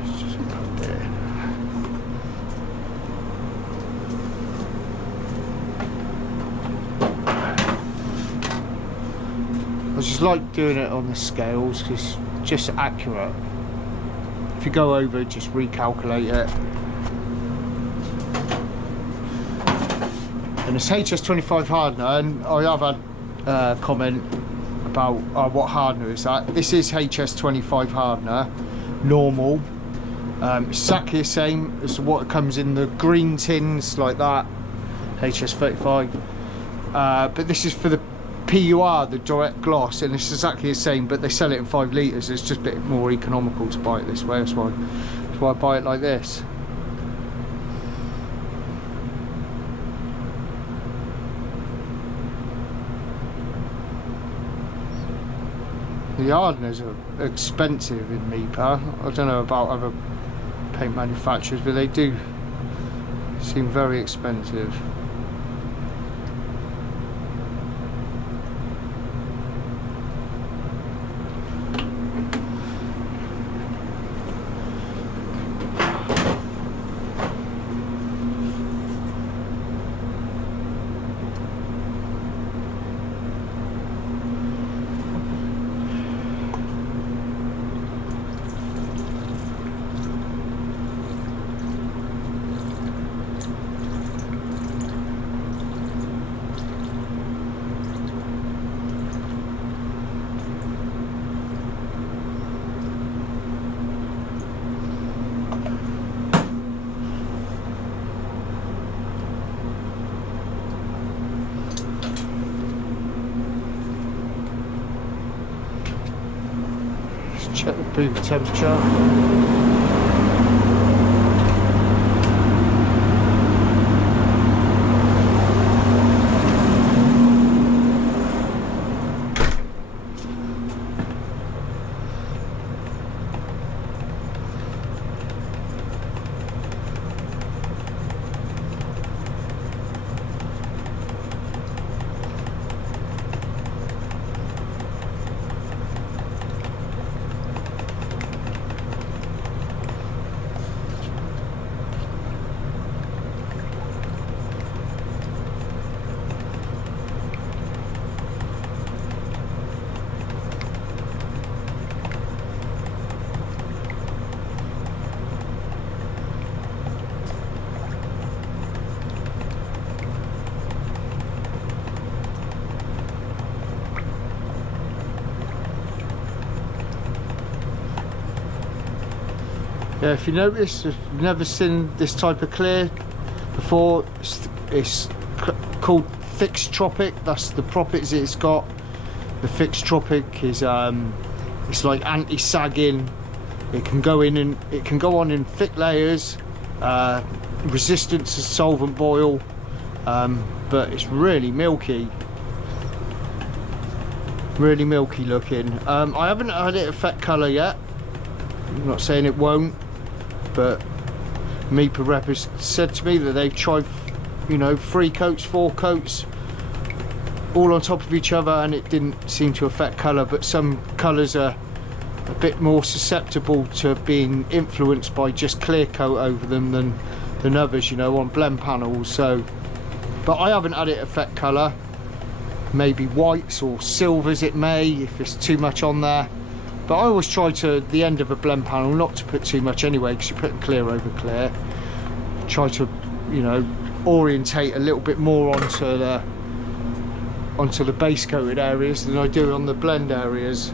Let's just put it in. I just like doing it on the scales because it's just accurate. If you go over, just recalculate it. And it's HS25 hardener, and I have had a comment about what hardener is that. This is HS25 hardener, normal. It's exactly the same as what comes in the green tins like that, HS35. But this is for the PUR, the direct gloss, and it's exactly the same, but they sell it in 5 litres. It's just a bit more economical to buy it this way. That's why I buy it like this. The hardeners are expensive in Mipa. I don't know about other paint manufacturers, but they do seem very expensive. Check the boot temperature. Yeah, if you notice, if you've never seen this type of clear before, it's called fixed tropic. That's the properties it's got. The fixed tropic is it's like anti-sagging. It can go in and it can go on in thick layers, resistant to solvent boil, but it's really milky. Really milky looking. I haven't had it affect colour yet. I'm not saying it won't, but Mipa rep has said to me that they've tried, you know, 3 coats, 4 coats, all on top of each other, and it didn't seem to affect colour. But some colours are a bit more susceptible to being influenced by just clear coat over them than others, you know, on blend panels. So, but I haven't had it affect colour. Maybe whites or silvers it may, if it's too much on there. But I always try to, the end of a blend panel, not to put too much anyway, because you're putting clear over clear. Try to, you know, orientate a little bit more onto the base coated areas than I do on the blend areas.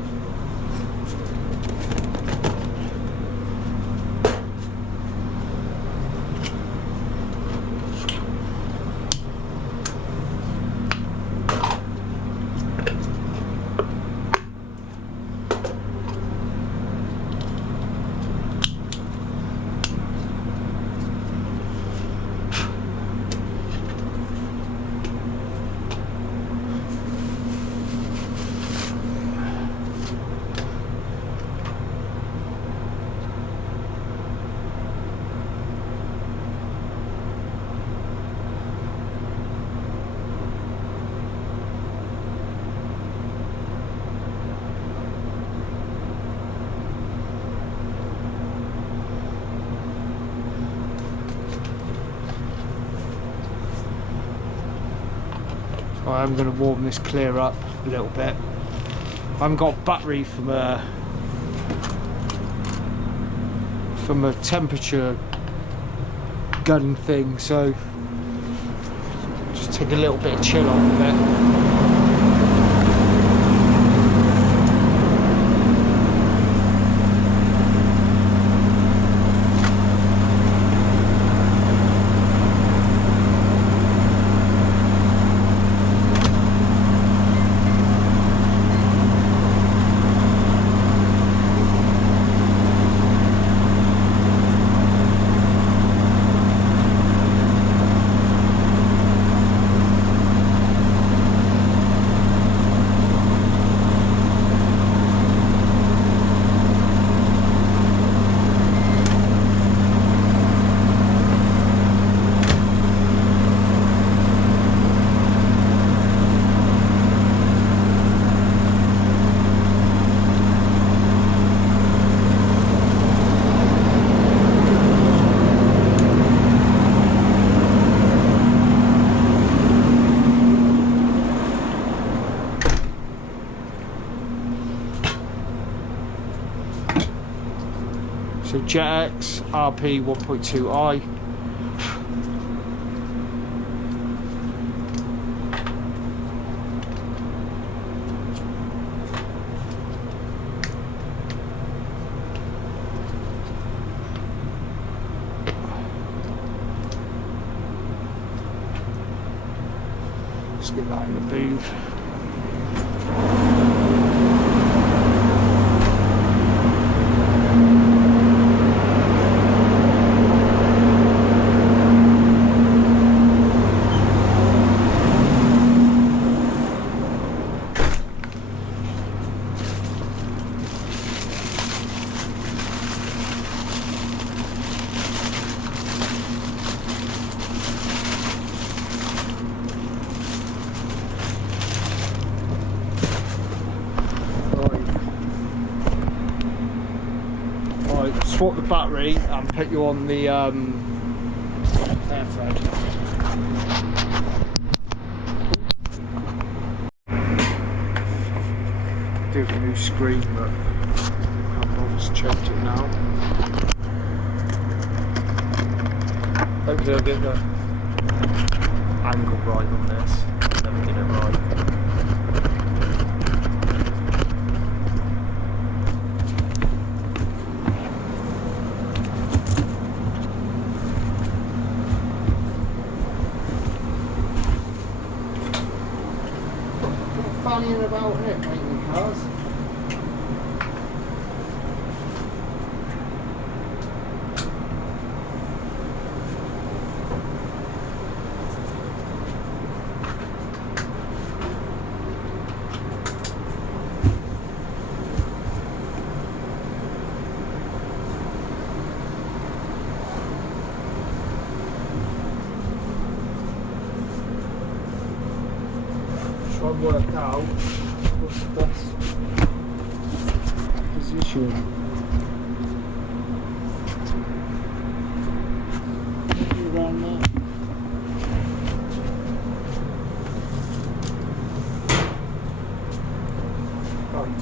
I'm going to warm this clear up a little bit. I haven't got battery from a temperature gun thing, so just take a little bit of chill off of it. So Jet X RP 1.2i. Let's get that in the booth. Swap the battery and put you on the air thread. Do have a new screen, but I can't bother to change it now. Hopefully I'll get the angle right on this. Never get it right. Fannying about it, painting cars. Try and work out what's the best position. Maybe around there. Right.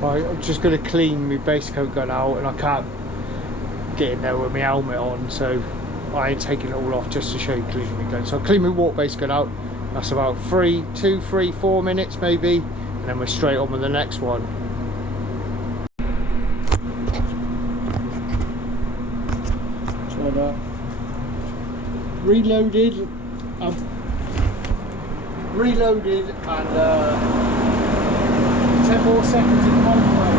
Right, I'm just going to clean my base coat gun out, and I can't get in there with my helmet on, so I ain't taking it all off just to show you cleaning my gun. So I'll clean my water base gun out. That's about 2, 3, 4 minutes maybe, and then we're straight on with the next one. So that reloaded, and 10 more seconds in microwave.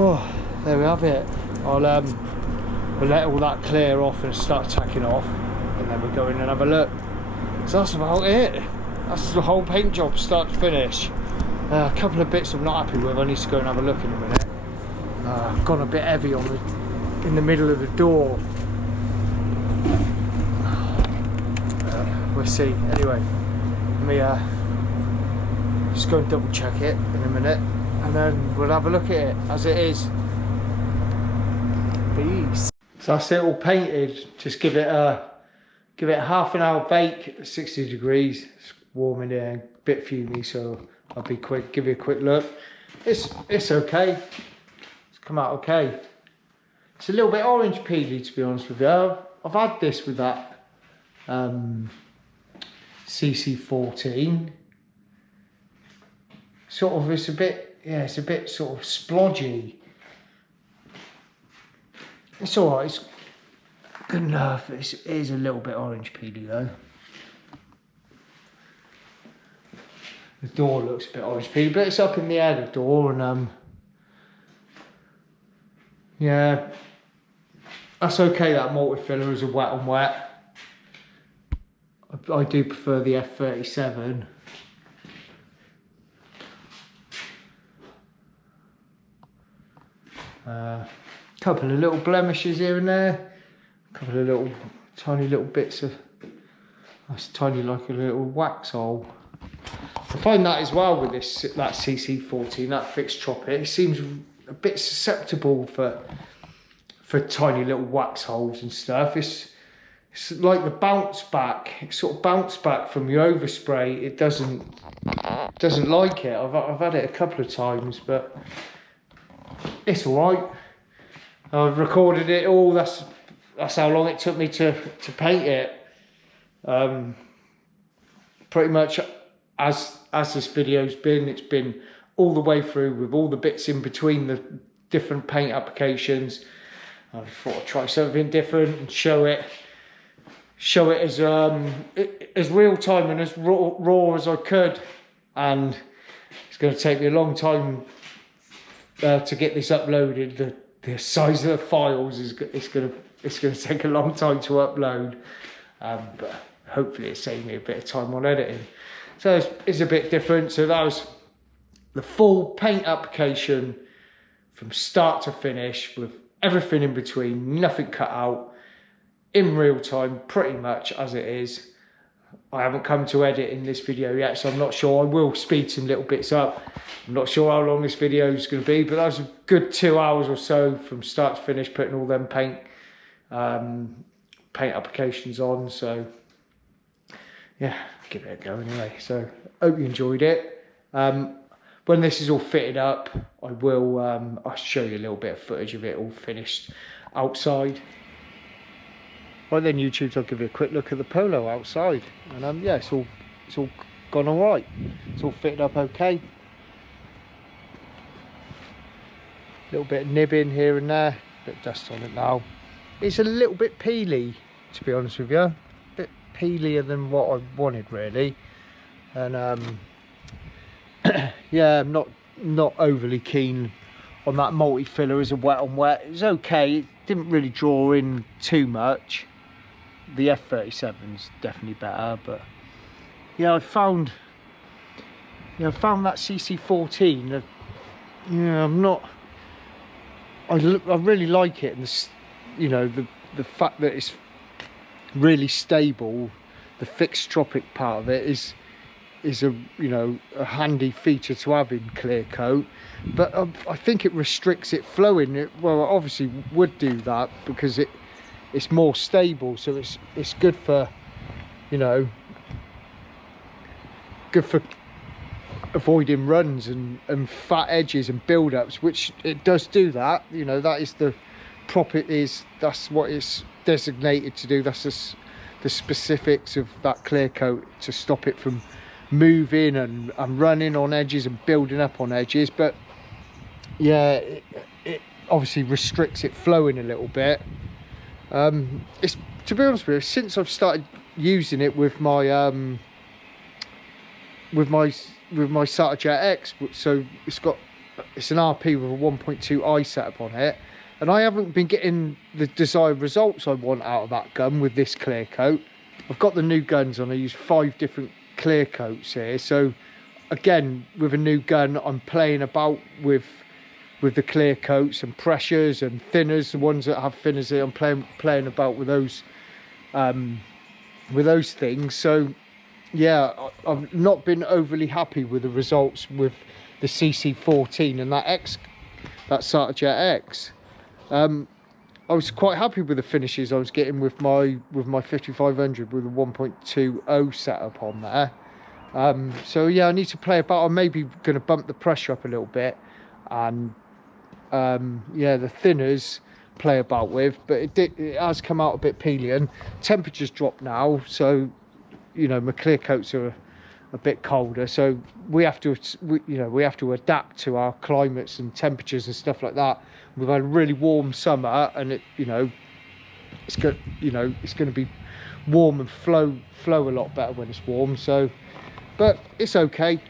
Oh, there we have it. I'll we'll let all that clear off and start tacking off, and then we'll go in and have a look. So that's about it. That's the whole paint job, start to finish. A couple of bits I'm not happy with. I need to go and have a look in a minute. I've gone a bit heavy on in the middle of the door. We'll see. Anyway, let me just go and double check it in a minute, and then we'll have a look at it as it is. Peace. So that's it all painted. Just give it a half an hour bake at 60 degrees. It's warm in here, a bit fumey, so I'll be quick, give you a quick look. It's okay. It's come out okay. It's a little bit orange peely, to be honest with you. I've had this with that CC14. Sort of, it's a bit, yeah, it's a bit sort of splodgy. It's alright, it's good enough. It is a little bit orange peely though. The door looks a bit orange peely, but it's up in the air, the door, and yeah, that's okay. That multifiller is a wet on wet. I do prefer the F37. Couple of little blemishes here and there, a couple of little tiny little bits of, that's tiny like a little wax hole. I find that as well with this, that CC14, that fixed chopper, it seems a bit susceptible for tiny little wax holes and stuff. It's like the bounce back, it sort of bounced back from your overspray. It doesn't like it. I've had it a couple of times, but it's all right. I've recorded it all. That's how long it took me to paint it. Pretty much as this video's been, it's been all the way through with all the bits in between the different paint applications. I thought I'd try something different and show it as real time and as raw as I could. And it's going to take me a long time to get this uploaded. The size of the files it's going to take a long time to upload, but hopefully it saved me a bit of time on editing. So it's a bit different. So that was the full paint application from start to finish with everything in between, nothing cut out, in real time, pretty much as it is. I haven't come to edit in this video yet, so I'm not sure. I will speed some little bits up. I'm not sure how long this video is going to be, but that was a good 2 hours or so from start to finish, putting all them paint applications on. So yeah, give it a go anyway. So hope you enjoyed it. When this is all fitted up, I'll show you a little bit of footage of it all finished outside. Right then, YouTube, I'll give you a quick look at the Polo outside, and yeah, it's all gone all right. It's all fitted up okay. Little bit of nibbing here and there, bit of dust on it now. It's a little bit peely, to be honest with you, a bit peelier than what I wanted really, and yeah, I'm not overly keen on that multi-filler as a wet on wet. It was okay, it didn't really draw in too much. The F37's definitely better, but yeah, I found that CC14. Yeah, I really like it, and this, you know, the fact that it's really stable. The fixed tropic part of it is a, you know, a handy feature to have in clear coat, but I think it restricts it flowing. Well, it obviously would do that because it's more stable, so it's good for, you know, good for avoiding runs and fat edges and build-ups, which it does do that. You know, that is the that's what it's designated to do. That's the specifics of that clear coat, to stop it from moving and running on edges and building up on edges. But yeah, it obviously restricts it flowing a little bit. It's, to be honest with you, since I've started using it with my Satajet X, so it's got it's an RP with a 1.2 I setup on it, and I haven't been getting the desired results I want out of that gun with this clear coat. I've got the new guns on. I use 5 different clear coats here, so again, with a new gun, I'm playing about with the clear coats and pressures and thinners, the ones that have thinners here. I'm playing about with those things. So yeah, I've not been overly happy with the results with the CC14 and that Satajet X. I was quite happy with the finishes I was getting with my 5500 with a 1.20 setup on there. So yeah, I need to play about. I'm maybe going to bump the pressure up a little bit, and yeah, the thinners play about with, but it has come out a bit peely, and temperatures drop now, so you know my clear coats are a bit colder, so we have to adapt to our climates and temperatures and stuff like that. We've had a really warm summer, and it's going to be warm and flow a lot better when it's warm. So, but it's okay.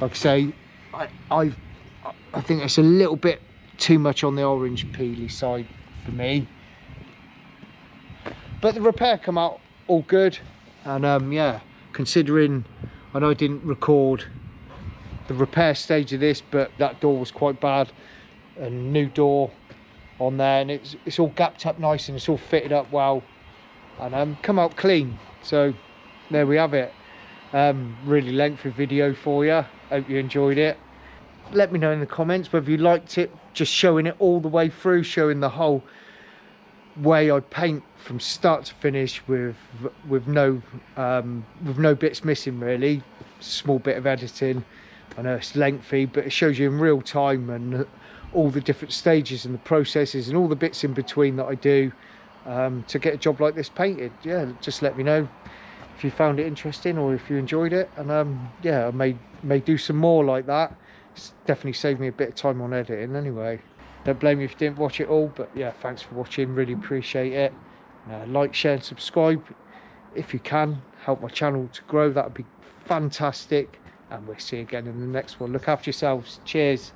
Like I say, I think it's a little bit too much on the orange peely side for me, but the repair come out all good. And yeah, considering I know I didn't record the repair stage of this, but that door was quite bad, and new door on there, and it's all gapped up nice and it's all fitted up well, and come out clean. So there we have it. Really lengthy video for you. Hope you enjoyed it. Let me know in the comments whether you liked it, just showing it all the way through, showing the whole way I paint from start to finish with no bits missing really. Small bit of editing. I know it's lengthy, but it shows you in real time, and all the different stages and the processes and all the bits in between that I do to get a job like this painted. Yeah, just let me know if you found it interesting or if you enjoyed it, and yeah, I may do some more like that. It's definitely saved me a bit of time on editing anyway. Don't blame me if you didn't watch it all, but yeah, thanks for watching, really appreciate it. Like, share and subscribe if you can, help my channel to grow, that would be fantastic, and we'll see you again in the next one. Look after yourselves. Cheers.